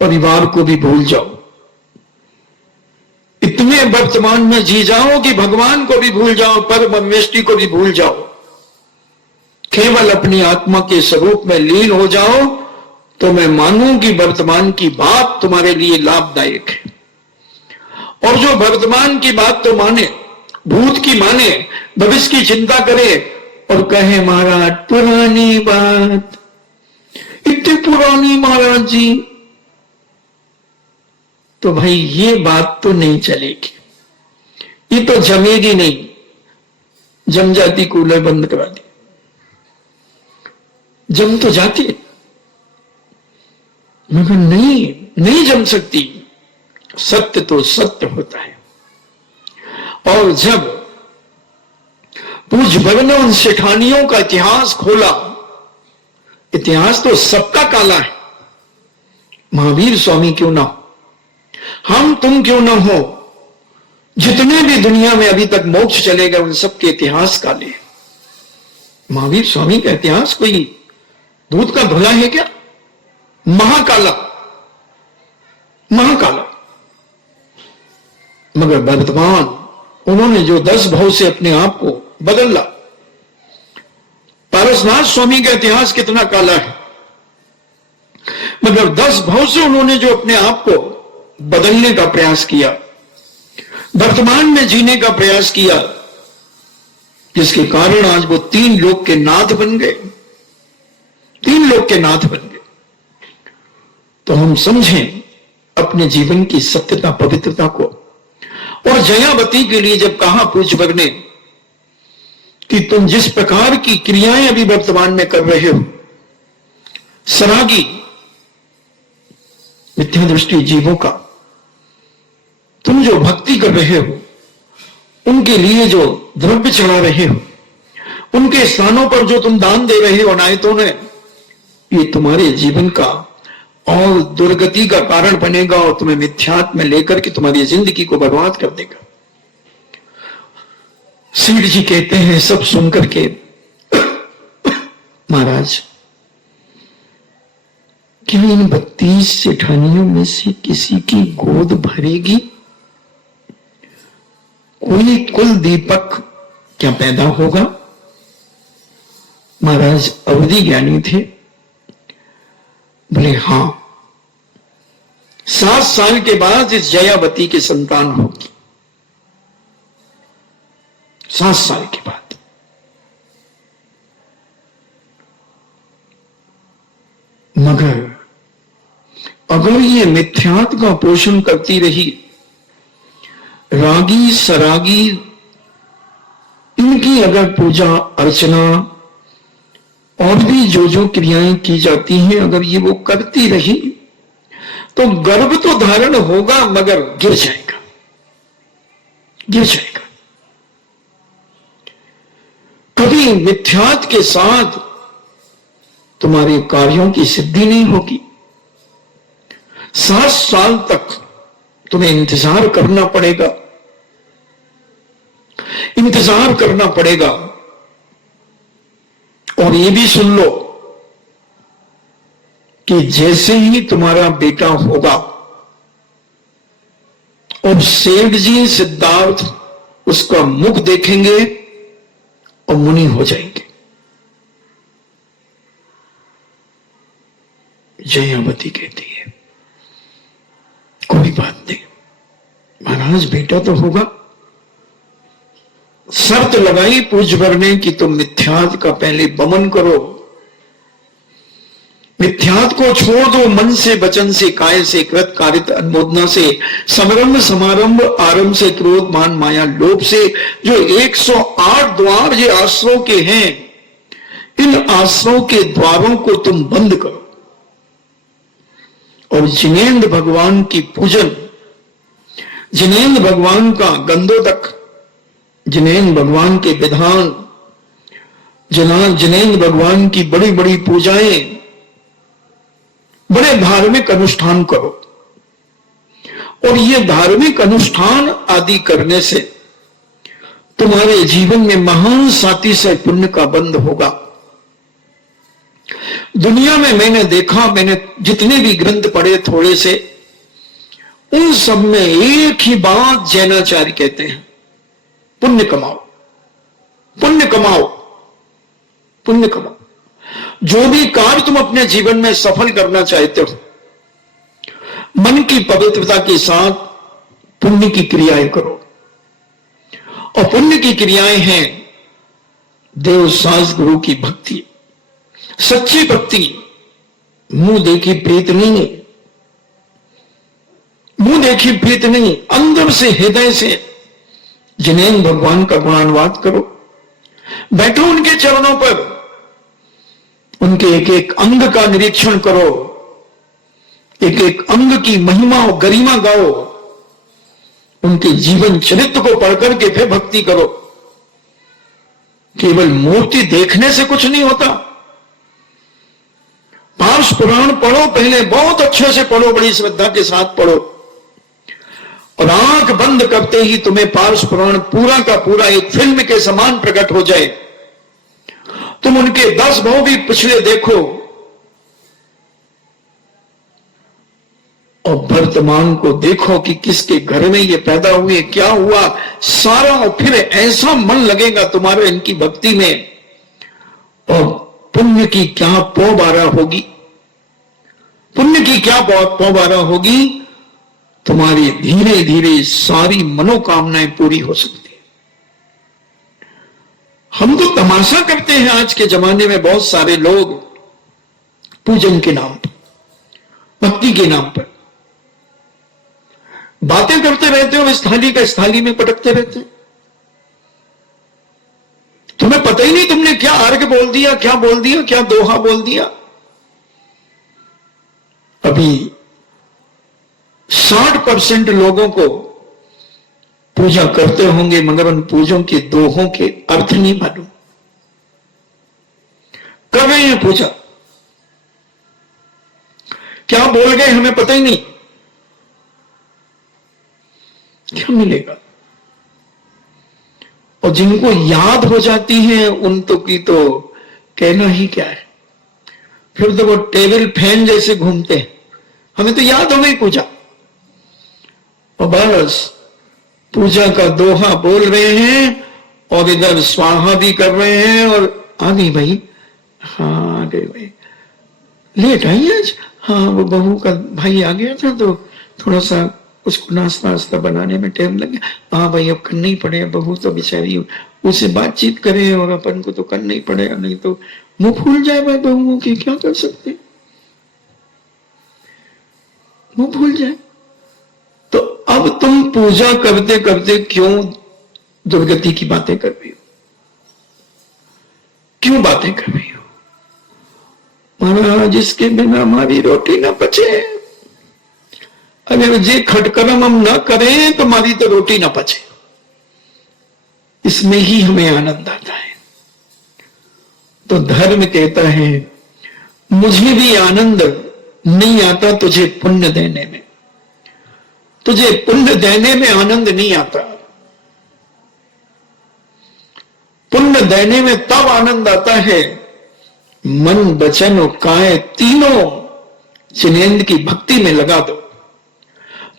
परिवार को भी भूल जाओ, इतने वर्तमान में जी जाओ कि भगवान को भी भूल जाओ, परमवेष्टि को भी भूल जाओ, केवल अपनी आत्मा के स्वरूप में लीन हो जाओ। तो मैं मानूं कि वर्तमान की बात तुम्हारे लिए लाभदायक है। और जो वर्तमान की बात तो माने, भूत की माने, भविष्य की चिंता करे और कहे महाराज पुरानी बात, इतनी पुरानी महाराज जी, तो भाई ये बात तो नहीं चलेगी, ये तो जमेगी नहीं। जम जाती, कूलर बंद करा दी, जम तो जाती है, मगर नहीं जम सकती। सत्य तो सत्य होता है। और जब पूज्य भगवान ने उन सेठानियों का इतिहास खोला, इतिहास तो सबका काला है, महावीर स्वामी क्यों ना हो, हम तुम क्यों ना हो, जितने भी दुनिया में अभी तक मोक्ष चले गए उन सबके इतिहास काले। महावीर स्वामी का इतिहास कोई दूध का धुला है क्या? महाकाला, महाकाला। मगर वर्तमान उन्होंने जो 10 भाव से अपने आप को बदला। पारसनाथ स्वामी का इतिहास कितना काला है, मगर 10 भाव से उन्होंने जो अपने आप को बदलने का प्रयास किया, वर्तमान में जीने का प्रयास किया, जिसके कारण आज वो 3 लोक के नाथ बन गए, 3 लोक के नाथ बन गए। तो हम समझें अपने जीवन की सत्यता, पवित्रता को। और जयावती के लिए जब कहा पूज्यवर ने कि तुम जिस प्रकार की क्रियाएं अभी वर्तमान में कर रहे हो, सरागी मिथ्या दृष्टि जीवों का, तुम जो भक्ति कर रहे हो, उनके लिए जो द्रव्य चढ़ा रहे हो, उनके स्थानों पर जो तुम दान दे रहे हो अनायतों ने, ये तुम्हारे जीवन का और दुर्गति का कारण बनेगा और तुम्हें मिथ्यात्व में लेकर के तुम्हारी जिंदगी को बर्बाद कर देगा। सीठ जी कहते हैं सब सुनकर के, महाराज क्या इन 32 सेठानियों में से किसी की गोद भरेगी? कोई कुल दीपक क्या पैदा होगा? महाराज अवधि ज्ञानी थे, बोले हां, 7 साल के बाद इस जयावती की संतान होगी। 7 साल के बाद। मगर अगर ये मिथ्यात्व का पोषण करती रही, रागी सरागी इनकी अगर पूजा अर्चना और भी जो जो क्रियाएं की जाती हैं, अगर ये वो करती रही, तो गर्भ तो धारण होगा मगर गिर जाएगा, गिर जाएगा। कभी मिथ्यात के साथ तुम्हारे कार्यों की सिद्धि नहीं होगी। 7 साल तक तुम्हें इंतजार करना पड़ेगा, इंतजार करना पड़ेगा। और ये भी सुन लो कि जैसे ही तुम्हारा बेटा होगा और सेठ जी सिद्धार्थ उसका मुख देखेंगे और मुनि हो जाएंगे। जयावती कहती है कोई बात नहीं महाराज, बेटा तो होगा। शर्त लगाई पूज्यवर ने कि तुम मिथ्यात का पहले दमन करो, मिथ्यात को छोड़ दो, मन से, वचन से, काय से, कृत कारित अनुमोदना से, समरंभ समारंभ, आरंभ से, क्रोध मान माया लोभ से, जो 108 द्वार ये आश्रयों के हैं, इन आश्रयों के द्वारों को तुम बंद करो और जिनेन्द्र भगवान की पूजन, जिनेन्द्र भगवान का गंधोदक, जिनेन्द्र भगवान के विधान, जिनेन्द्र भगवान की बड़ी बड़ी पूजाएं, बड़े धार्मिक अनुष्ठान करो। और ये धार्मिक अनुष्ठान आदि करने से तुम्हारे जीवन में महान साथी से पुण्य का बंध होगा। दुनिया में मैंने देखा, मैंने जितने भी ग्रंथ पढ़े थोड़े से, उन सब में एक ही बात जैनाचार्य कहते हैं, पुण्य कमाओ, पुण्य कमाओ, पुण्य कमाओ। जो भी कार्य तुम अपने जीवन में सफल करना चाहते हो, मन की पवित्रता के साथ पुण्य की क्रियाएं करो। और पुण्य की क्रियाएं हैं देव सास गुरु की भक्ति, सच्ची भक्ति, मुंह देखी प्रीत नहीं, मुंह देखी प्रीत नहीं, अंदर से हृदय से जिनेन्द्र भगवान का गुणानुवाद करो। बैठो उनके चरणों पर, उनके एक एक अंग का निरीक्षण करो, एक एक अंग की महिमा और गरिमा गाओ, उनके जीवन चरित्र को पढ़कर के फिर भक्ति करो। केवल मूर्ति देखने से कुछ नहीं होता। पार्श पुराण पढ़ो, पहले बहुत अच्छे से पढ़ो, बड़ी श्रद्धा के साथ पढ़ो, और आंख बंद करते ही तुम्हें पार्श पुराण पूरा का पूरा एक फिल्म के समान प्रकट हो जाए। तुम उनके 10 भाव भी पिछले देखो और वर्तमान को देखो कि किसके घर में ये पैदा हुए, क्या हुआ सारा, और फिर ऐसा मन लगेगा तुम्हारे इनकी भक्ति में। और पुण्य की क्या पौबारा होगी, पुण्य की क्या पौबारा होगी, तुम्हारी धीरे धीरे सारी मनोकामनाएं पूरी हो सकती है। हम तो तमाशा करते हैं आज के जमाने में, बहुत सारे लोग पूजन के नाम पर, भक्ति के नाम पर बातें करते रहते हो, इस थाली का इस थाली में पटकते रहते हैं। तुम्हें पता ही नहीं तुमने क्या अर्घ बोल दिया, क्या बोल दिया, क्या दोहा बोल दिया। अभी 60% लोगों को पूजा करते होंगे मगर उन पूजों के दोहों के अर्थ नहीं मालूम। कर रहे हैं पूजा, क्या बोल गए हमें पता ही नहीं, क्या मिलेगा। और जिनको याद हो जाती है उन तो की तो कहना ही क्या है, फिर तो वो टेबल फैन जैसे घूमते हैं। हमें तो याद हो गई पूजा, और बस पूजा का दोहा बोल रहे हैं और इधर स्वाहा भी कर रहे हैं। और आ गई भाई, हाँ आ गई भाई, लेट आई आज, हाँ वो बहू का भाई आ गया था तो थोड़ा सा उसको नाश्ता वास्ता बनाने में टाइम लग गया। हाँ भाई अब करना ही पड़ेगा, बहू तो बेचारी उससे बातचीत करे और अपन को तो करना ही पड़ेगा, नहीं तो मुंह फूल जाए भाई बहुओं के, क्या कर सकते, मुंह फूल जाए। तो अब तुम पूजा करते करते क्यों दुर्गति की बातें कर रही हो, क्यों बातें कर रही हो। महाराज इसके बिना हमारी रोटी ना पचे, अगर जे खटकर्म हम ना करें तो हमारी तो रोटी ना पचे। इसमें ही हमें आनंद आता है। तो धर्म कहता है मुझे भी आनंद नहीं आता तुझे पुण्य देने में, तुझे पुण्य देने में आनंद नहीं आता। पुण्य देने में तब आनंद आता है मन वचन और काय तीनों जिनेंद्र की भक्ति में लगा दो,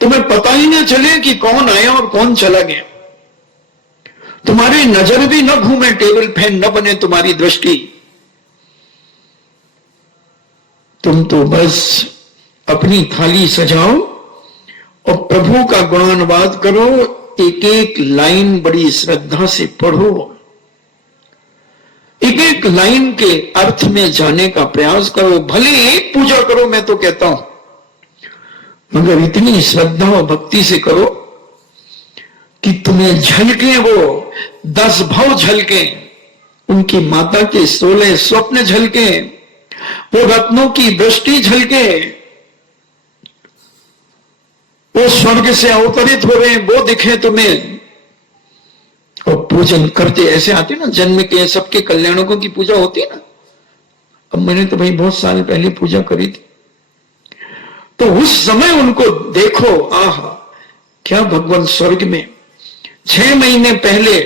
तुम्हें पता ही ना चले कि कौन आया और कौन चला गया। तुम्हारी नजर भी न घूमे, टेबल फैन न बने तुम्हारी दृष्टि। तुम तो बस अपनी थाली सजाओ और प्रभु का गुणानुवाद करो, एक एक लाइन बड़ी श्रद्धा से पढ़ो, एक एक लाइन के अर्थ में जाने का प्रयास करो। भले एक पूजा करो, मैं तो कहता हूं, मगर इतनी श्रद्धा और भक्ति से करो कि तुम्हें झलके वो 10 भव झलके, उनकी माता के 16 स्वप्न झलके, वो रत्नों की दृष्टि झलके, वो स्वर्ग से अवतरित हो रहे हैं वो दिखे तुम्हें। और पूजन करते ऐसे आते ना, जन्म के सबके कल्याणकों की पूजा होती है ना। अब मैंने तो भाई बहुत साल पहले पूजा करी थी, तो उस समय उनको देखो, आहा क्या भगवान स्वर्ग में 6 महीने पहले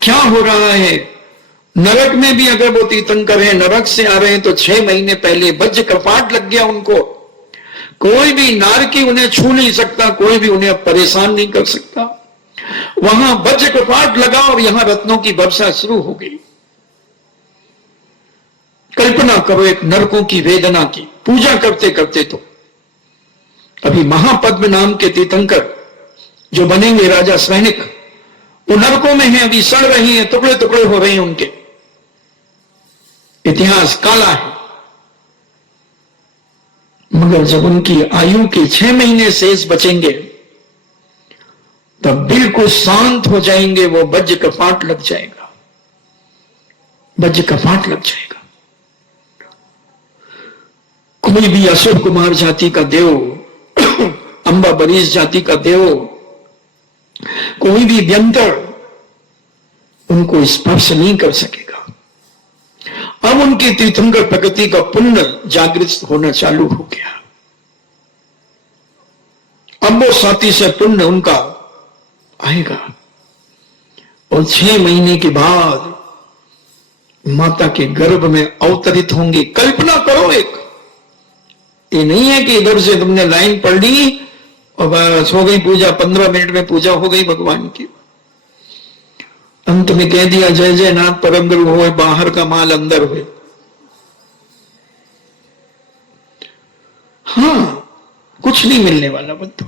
क्या हो रहा है। नरक में भी अगर वो तीर्थंकर है, नरक से आ रहे हैं, तो 6 महीने पहले वज्र कपाट लग गया उनको। कोई भी नारकी उन्हें छू नहीं सकता, कोई भी उन्हें परेशान नहीं कर सकता। वहां वज्र कपाट लगा और यहां रत्नों की वर्षा शुरू हो गई। कल्पना करो एक नरकों की वेदना की, पूजा करते करते। तो अभी महापद्म नाम के तीर्थंकर जो बनेंगे राजा सैनिक, वो नरकों में हैं, अभी सड़ रही हैं, टुकड़े टुकड़े हो रहे हैं उनके। इतिहास काला है। मगर जब उनकी आयु के 6 महीने शेष बचेंगे, तब बिल्कुल शांत हो जाएंगे, वो वज्र कपाट लग जाएगा, वज्र कपाट लग जाएगा। कोई भी अशोक कुमार जाति का देव, अंबा बरीस जाति का देव, कोई भी व्यंतर उनको स्पर्श नहीं कर सकेगा। अब उनकी तीर्थंकर प्रकृति का पुण्य जागृत होना चालू हो गया। अब वो साथी से पुण्य उनका आएगा और 6 महीने के बाद माता के गर्भ में अवतरित होंगे। कल्पना करो एक, ये नहीं है कि इधर से तुमने लाइन पढ़ ली और बस हो गई पूजा, 15 मिनट में पूजा हो गई भगवान की। अंत में कह दिया जय जय नाथ परम गुरु हो, बाहर का माल अंदर हुए। हाँ, कुछ नहीं मिलने वाला बंधु,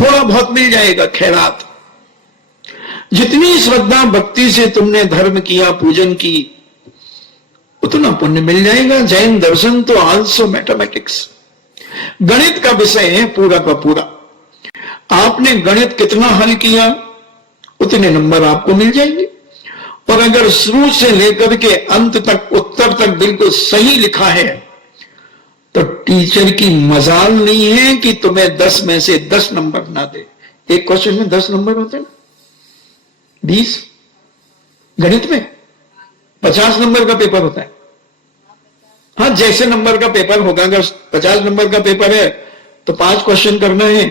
थोड़ा बहुत मिल जाएगा खैरात। जितनी श्रद्धा भक्ति से तुमने धर्म किया, पूजन की, उतना पुण्य मिल जाएगा। जैन दर्शन तो आल्सो मैथमेटिक्स, गणित का विषय है पूरा का पूरा। आपने गणित कितना हल किया, उतने नंबर आपको मिल जाएंगे। और अगर शुरू से लेकर के अंत तक, उत्तर तक बिल्कुल सही लिखा है, तो टीचर की मजाल नहीं है कि तुम्हें 10 में से 10 नंबर ना दे। एक क्वेश्चन में 10 नंबर होते हैं, 20 गणित में 50 नंबर का पेपर होता है। हाँ, जैसे नंबर का पेपर होगा, अगर 50 नंबर का पेपर है तो 5 क्वेश्चन करना है,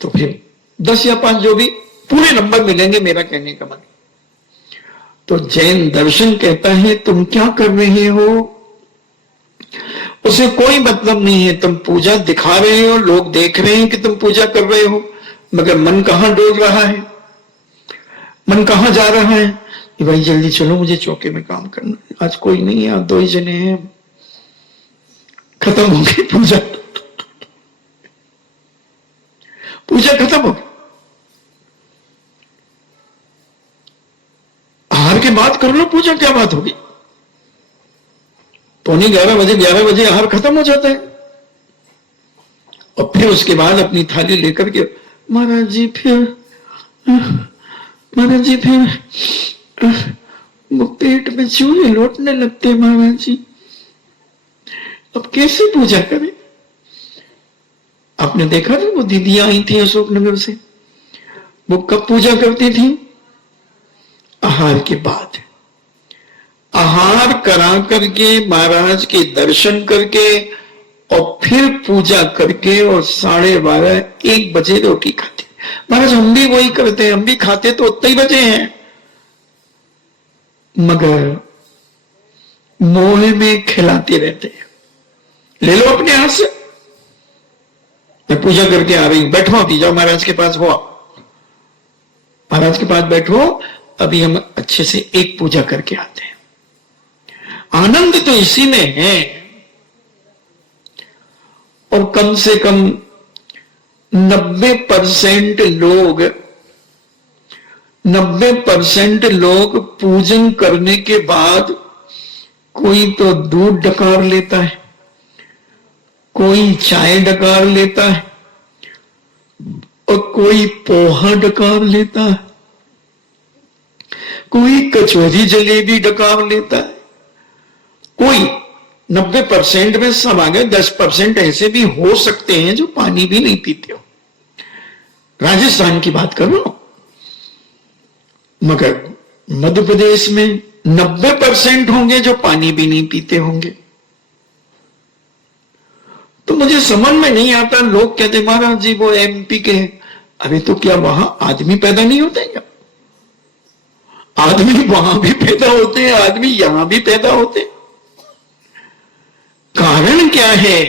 तो फिर 10 या 5 जो भी पूरे नंबर मिलेंगे, मेरा कहने का मतलब। तो जैन दर्शन कहता है तुम क्या कर रहे हो उसे कोई मतलब नहीं है। तुम पूजा दिखा रहे हो, लोग देख रहे हैं कि तुम पूजा कर रहे हो, मगर मन कहां डोल रहा है, मन कहां जा रहा है कि भाई जल्दी चलो, मुझे चौके में काम करना है, आज कोई नहीं है, 2 ही जने हैं, खत्म हो गई पूजा, पूजा खत्म हो गई। आहार के बाद कर लो पूजा, क्या बात होगी। 11:15 बजे 11 बजे आहार खत्म हो जाता है, और फिर उसके बाद अपनी थाली लेकर के महाराज जी फिर वो पेट में चूहे लौटने लगते महाराज जी, अब कैसे पूजा करें। आपने देखा था वो दीदियां आई थी अशोकनगर से, वो कब पूजा करती थी, आहार के बाद। आहार करा करके, महाराज के दर्शन करके और फिर पूजा करके और 12:30-1 बजे रोटी खाते। महाराज हम भी वही करते हैं, हम भी खाते तो उतने ही बजे हैं, मगर मोह में खिलाते रहते हैं। ले लो अपने हाथ से, मैं पूजा करके आ रही हूं, बैठो अभी, जाओ महाराज के पास हो, महाराज के पास बैठो, अभी हम अच्छे से एक पूजा करके आते हैं। आनंद तो इसी में है। और कम से कम 90% लोग पूजन करने के बाद कोई तो दूध डकार लेता है, कोई चाय डकार लेता है और कोई पोहा डकार लेता है, कोई कचौरी जलेबी डकार लेता है, कोई 90% में सब आ गए। 10% ऐसे भी हो सकते हैं जो पानी भी नहीं पीते हो, राजस्थान की बात कर रहा हूं, मगर मध्य प्रदेश में 90% होंगे जो पानी भी नहीं पीते होंगे। तो मुझे समझ में नहीं आता, लोग कहते महाराज जी वो एमपी के हैं। अरे तो क्या वहां आदमी पैदा नहीं होते क्या? आदमी वहां भी पैदा होते हैं, आदमी यहां भी पैदा होते हैं। कारण क्या है?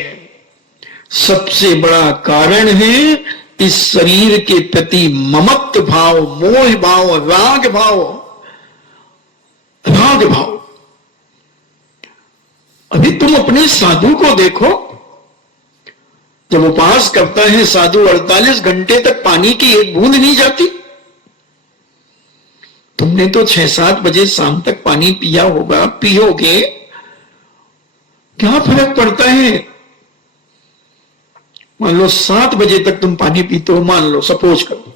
सबसे बड़ा कारण है इस शरीर के प्रति ममत्व भाव, मोह भाव, राग भाव। अभी तुम अपने साधु को देखो, जब उपवास करता है साधु 48 घंटे तक पानी की एक बूंद नहीं जाती। तुमने तो 6-7 बजे शाम तक पानी पिया होगा, पियोगे, क्या फर्क पड़ता है? मान लो 7 बजे तक तुम पानी पीते हो, मान लो, सपोज करो,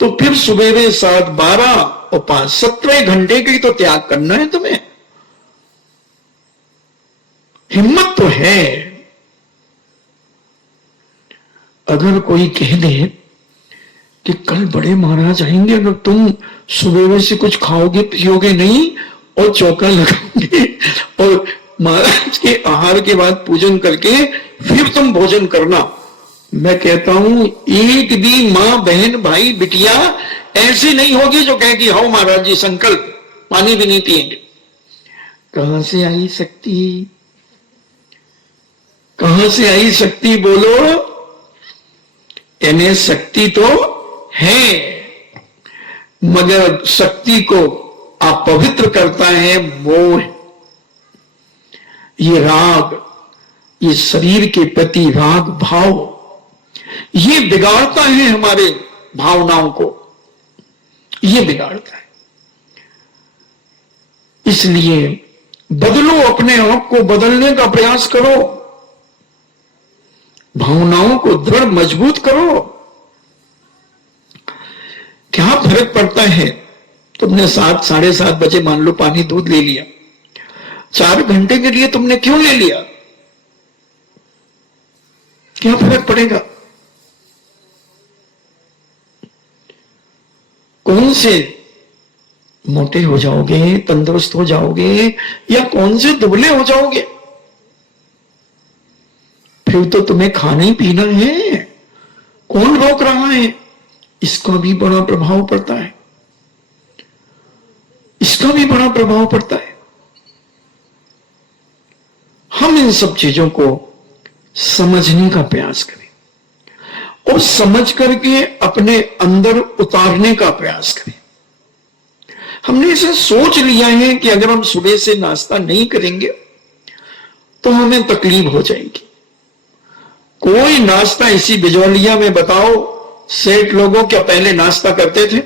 तो फिर सुबह 7, 12 और 5, 17 घंटे की तो त्याग करना है तुम्हें। हिम्मत तो है। अगर कोई कह दे कि कल बड़े महाराज आएंगे, अगर तुम सुबह से कुछ खाओगे पियोगे नहीं और चौका लगाओगे और महाराज के आहार के बाद पूजन करके फिर तुम भोजन करना, मैं कहता हूं एक भी मां, बहन, भाई, बिटिया ऐसी नहीं होगी जो कहे कि हाँ महाराज जी संकल्प, पानी भी नहीं पिएंगे। कहां से आई शक्ति? कहां से आई शक्ति बोलो? यानी शक्ति तो है, मगर शक्ति को अपवित्र करता है मोह, ये राग, ये शरीर के प्रति राग भाव, ये बिगाड़ता है हमारे भावनाओं को, ये बिगाड़ता है। इसलिए बदलो, अपने आप को बदलने का प्रयास करो, भावनाओं को दृढ़ मजबूत करो। क्या फर्क पड़ता है? तुमने 7, 7:30 बजे मान लो पानी दूध ले लिया, 4 घंटे के लिए तुमने क्यों ले लिया? क्या फर्क पड़ेगा? कौन से मोटे हो जाओगे, तंदुरुस्त हो जाओगे, या कौन से दुबले हो जाओगे? फिर तो तुम्हें खाना ही पीना है, कौन रोक रहा है? इसका भी बड़ा प्रभाव पड़ता है, इसका भी बड़ा प्रभाव पड़ता है। हम इन सब चीजों को समझने का प्रयास करें और समझ करके अपने अंदर उतारने का प्रयास करें। हमने इसे सोच लिया है कि अगर हम सुबह से नाश्ता नहीं करेंगे तो हमें तकलीफ हो जाएगी। कोई नाश्ता इसी बिजौलिया में बताओ, सेठ लोगों क्या पहले नाश्ता करते थे?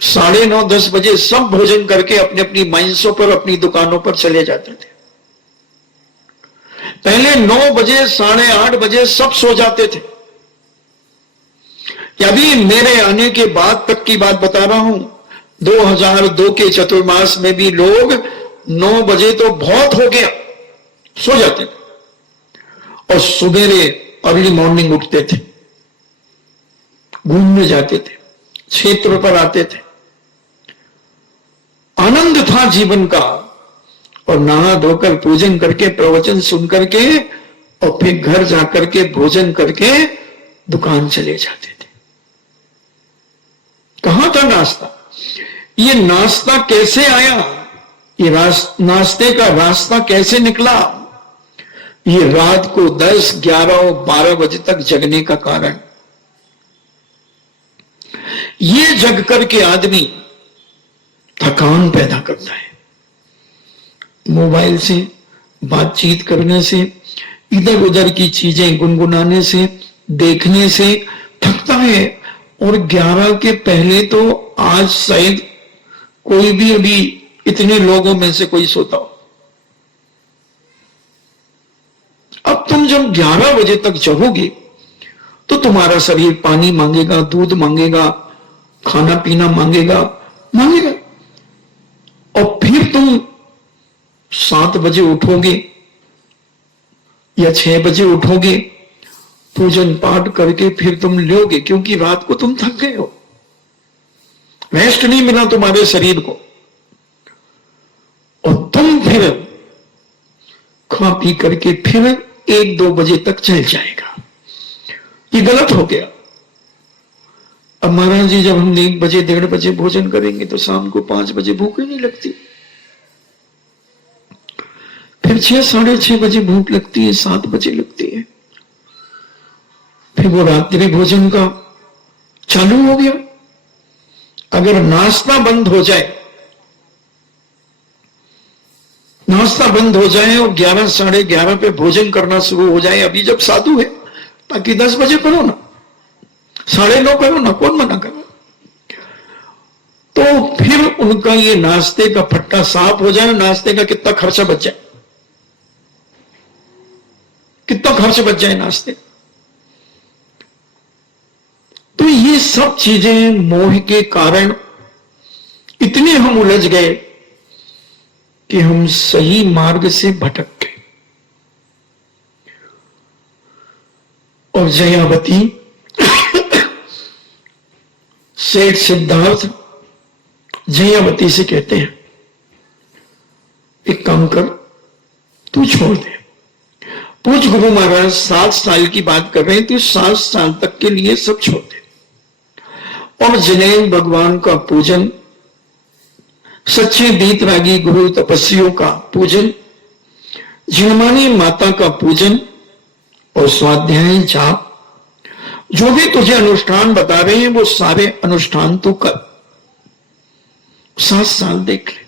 9:30, 10 बजे सब भोजन करके अपनी अपनी माइंसों पर, अपनी दुकानों पर चले जाते थे। पहले 9 बजे, 8:30 बजे सब सो जाते थे। अभी मेरे आने के बाद तक की बात बता रहा हूं, 2002 के चतुर्मास में भी लोग 9 बजे तो बहुत हो गया सो जाते थे और सुबेरे अर्ली मॉर्निंग उठते थे, घूमने जाते थे, क्षेत्र पर आते थे। आनंद था जीवन का, और नहा धोकर पूजन करके प्रवचन सुन करके और फिर घर जाकर के भोजन करके दुकान चले जाते थे। कहां था नाश्ता? ये नाश्ता कैसे आया? ये नाश्ते का रास्ता कैसे निकला? ये रात को 10, 11 और 12 बजे तक जगने का कारण। ये जग करके आदमी थकान पैदा करता है, मोबाइल से बातचीत करने से, इधर उधर की चीजें गुनगुनाने से, देखने से थकता है। और 11 के पहले तो आज शायद कोई भी अभी इतने लोगों में से कोई सोता हो। अब तुम जब 11 बजे तक जगोगे तो तुम्हारा शरीर पानी मांगेगा, दूध मांगेगा, खाना पीना मांगेगा। और फिर तुम 7 बजे उठोगे या 6 बजे उठोगे, पूजन पाठ करके फिर तुम लोगे, क्योंकि रात को तुम थक गए हो, रेस्ट नहीं मिला तुम्हारे शरीर को। और तुम फिर खा पी करके फिर 1-2 बजे तक चल जाएगा। ये गलत हो गया। अब महाराज जी, जब हम 1 बजे 1:30 बजे भोजन करेंगे तो शाम को 5 बजे भूख ही नहीं लगती, फिर 6, 6:30 बजे भूख लगती है, 7 बजे लगती है, फिर वो रात्रि भोजन का चालू हो गया। अगर नाश्ता बंद हो जाए, नाश्ता बंद हो जाए और 11, 11:30 पे भोजन करना शुरू हो जाए, अभी जब साधु है ताकि 10 बजे करो ना, 9:30 करो ना, कौन मना कर? तो फिर उनका ये नाश्ते का फट्टा साफ हो जाए, नाश्ते का कितना खर्चा बच जाए, कितना खर्च बच जाए नाश्ते। तो ये सब चीजें मोह के कारण इतने हम उलझ गए कि हम सही मार्ग से भटक गए। और जयावती सेठ सिद्धार्थ जयावती से कहते हैं, एक काम कर, तू छोड़ दे। पूज्य गुरु महाराज 7 साल की बात कर रहे हैं, तो 7 साल तक के लिए सब छोड़ दे और जिनेन्द्र भगवान का पूजन, सच्चे बीतरागी गुरु तपस्वियों का पूजन, जिनमानी माता का पूजन और स्वाध्याय जाप, जो भी तुझे अनुष्ठान बता रहे हैं वो सारे अनुष्ठान तू कर। 7 साल देख ले,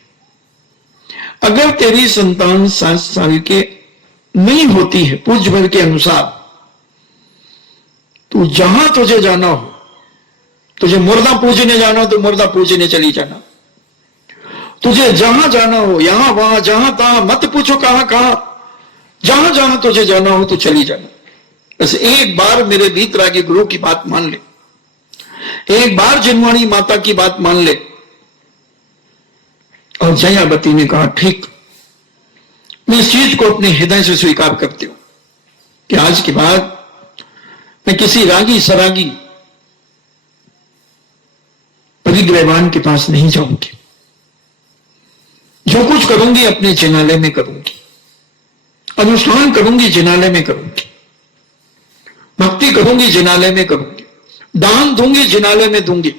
अगर तेरी संतान 7 साल के नहीं होती है पूज्य भर के अनुसार, तू जहां तुझे जाना हो, तुझे मुर्दा पूजने जाना हो तो मुर्दा पूजने चली जाना, तुझे जहां जाना हो, यहां वहां जहां तहां मत पूछो कहां कहां, जहां जहां तुझे जाना हो तो चली जाना। बस एक बार मेरे बीतरागी गुरु की बात मान ले, एक बार जिनवाणी माता की बात मान ले। और जयावती ने कहा, ठीक, मैं इस चीज को अपने हृदय से स्वीकार करती हूं कि आज के बाद मैं किसी रागी सरागी परिग्रहवान के पास नहीं जाऊंगी, जो कुछ करूंगी अपने जिनालय में करूंगी, अनुष्ठान करूंगी जिनालय में करूंगी, भक्ति करूंगी जिनालय में करूंगी, दान दूंगी जिनालय में दूंगी,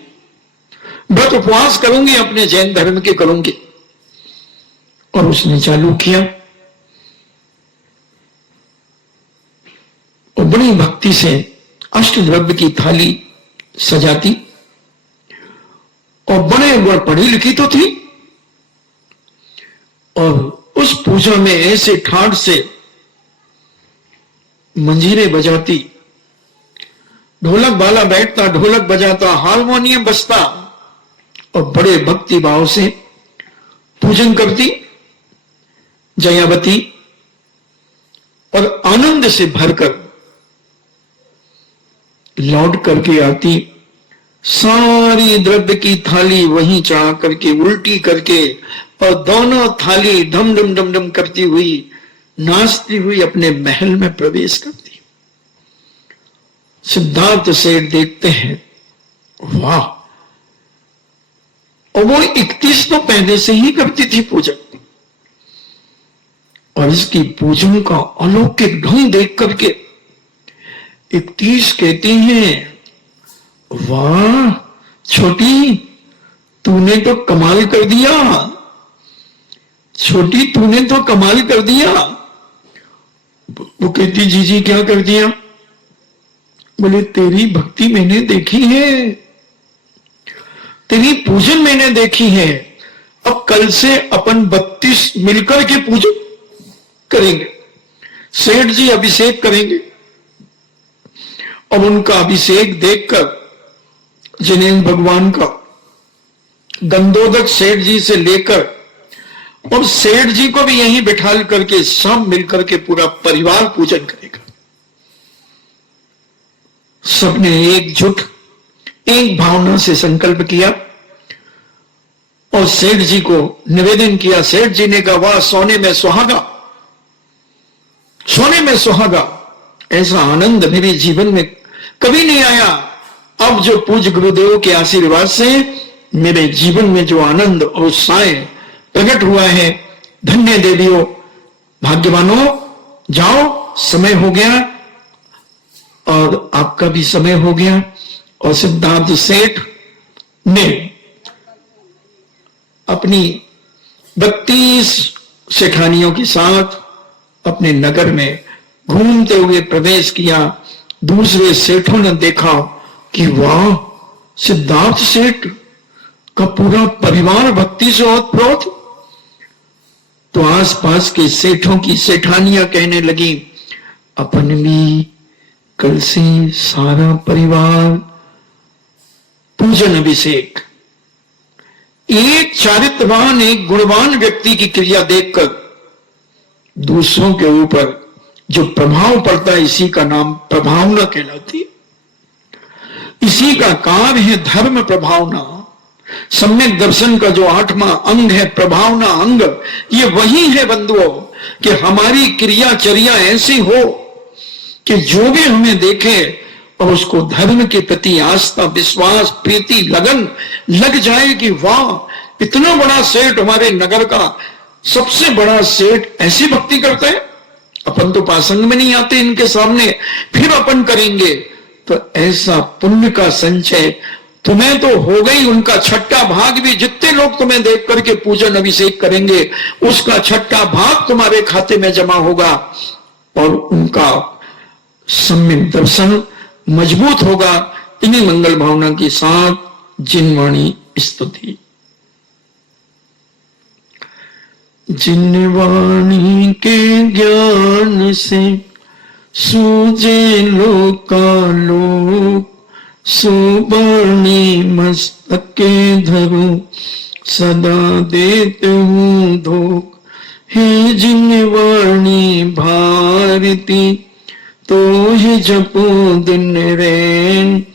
व्रत उपवास करूंगी अपने जैन धर्म के करूंगी। और उसने चालू किया और बड़ी भक्ति से अष्टद्रव्य की थाली सजाती, और बड़े पढ़ी लिखी तो थी, और उस पूजा में ऐसे ठाठ से मंजीरे बजाती, ढोलक वाला बैठता, ढोलक बजाता, हारमोनियम बजता, और बड़े भक्ति भाव से पूजन करती जयावती, और आनंद से भरकर लौट करके आती, सारी द्रव्य की थाली वहीं चढ़ा करके उल्टी करके, और दोनों थाली ढम ढम ढम ढम करती हुई नाचती हुई अपने महल में प्रवेश करती। सिद्धार्थ सेठ देखते हैं, वाह, और वो 31 तो पहले से ही करती थी पूजन। और इसकी पूजन का अलौकिक ढंग देख करके 31 कहती हैं, वाह छोटी, तूने तो कमाल कर दिया, छोटी तूने तो कमाल कर दिया। वो कहती, जीजी क्या कर दिया? बोले, तेरी भक्ति मैंने देखी है, तेरी पूजन मैंने देखी है। अब कल से अपन 32 मिलकर के पूजन करेंगे। सेठ जी अभिषेक करेंगे। अब उनका अभिषेक देखकर जिनेन्द्र भगवान का गंधोदक सेठ जी से लेकर और सेठ जी को भी यहीं बिठा करके सब मिलकर के पूरा परिवार पूजन करेगा। सबने एकजुट एक भावना से संकल्प किया और सेठ जी को निवेदन किया। सेठ जी ने कहा, वाह सोने में सुहागा, सोने में सुहागा, ऐसा आनंद मेरे जीवन में कभी नहीं आया। अब जो पूज्य गुरुदेव के आशीर्वाद से मेरे जीवन में जो आनंद और उत्साह प्रकट हुआ है, धन्य देवियों, भाग्यवानों, जाओ, समय हो गया और आपका भी समय हो गया। और सिद्धार्थ सेठ ने अपनी 32 सेठानियों के साथ अपने नगर में घूमते हुए प्रवेश किया। दूसरे सेठों ने देखा कि वाह, सिद्धार्थ सेठ का पूरा परिवार भक्ति से ओतप्रोत। तो आसपास के सेठों की सेठानियां कहने लगी, अपन भी कल से सारा परिवार पूजन अभिषेक। एक चारित्रवान, एक गुणवान व्यक्ति की क्रिया देखकर दूसरों के ऊपर जो प्रभाव पड़ता है, इसी का नाम प्रभावना कहलाती है। इसी का कार्य है धर्म प्रभावना। सम्यक दर्शन का जो 8वां अंग है प्रभावना अंग, ये वही है बंधुओं कि हमारी क्रियाचर्या ऐसी हो कि जो भी हमें देखे और उसको धर्म के प्रति आस्था, विश्वास, प्रीति, लगन लग जाए कि वाह, इतना बड़ा सेठ, हमारे नगर का सबसे बड़ा सेठ ऐसी भक्ति करते हैं, अपन तो पासंग में नहीं आते इनके सामने, फिर अपन करेंगे। तो ऐसा पुण्य का संचय तुम्हें तो हो गई। उनका छठा भाग भी, जितने लोग तुम्हें देख करके पूजन अभिषेक करेंगे, उसका छठा भाग तुम्हारे खाते में जमा होगा और उनका सम्यक दर्शन मजबूत होगा। इन्हीं मंगल भावना के साथ जिनवाणी स्तुति। जिनवाणी के ज्ञान से सूझे लोकालोक, सुवर्णी मस्तक के धरो सदा देते हूँ धोख। हे जिनवाणी भारती तो ही जपो दिन रैन,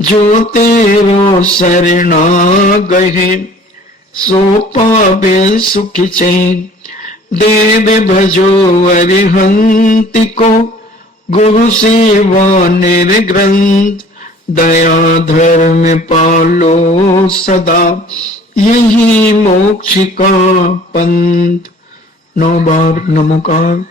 जो तेरो शरणा गए सो पावे सुख चैन। देव भजो अरिहंति को गुरु सेवा निर्ग्रंथ, दया धर्म पालो सदा यही मोक्ष का पंथ। 9 बार नमोकार।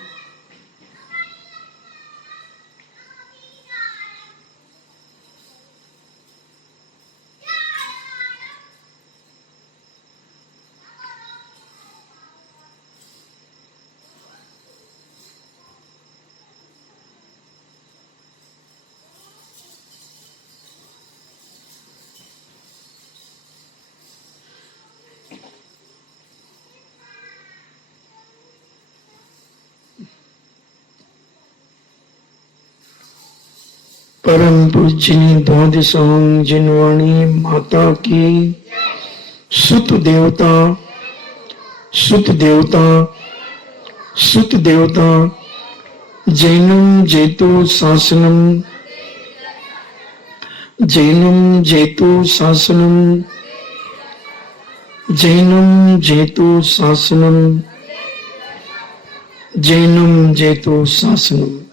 परम पूज्यनी द्वादशांग जिनवाणी माता की सुत देवता, सुत देवता, सुत देवता, जैनम जेतु शासनम, जैनम जेतु शासनम, जैनम जेतु शासनम, जैनम जेतु शासनम।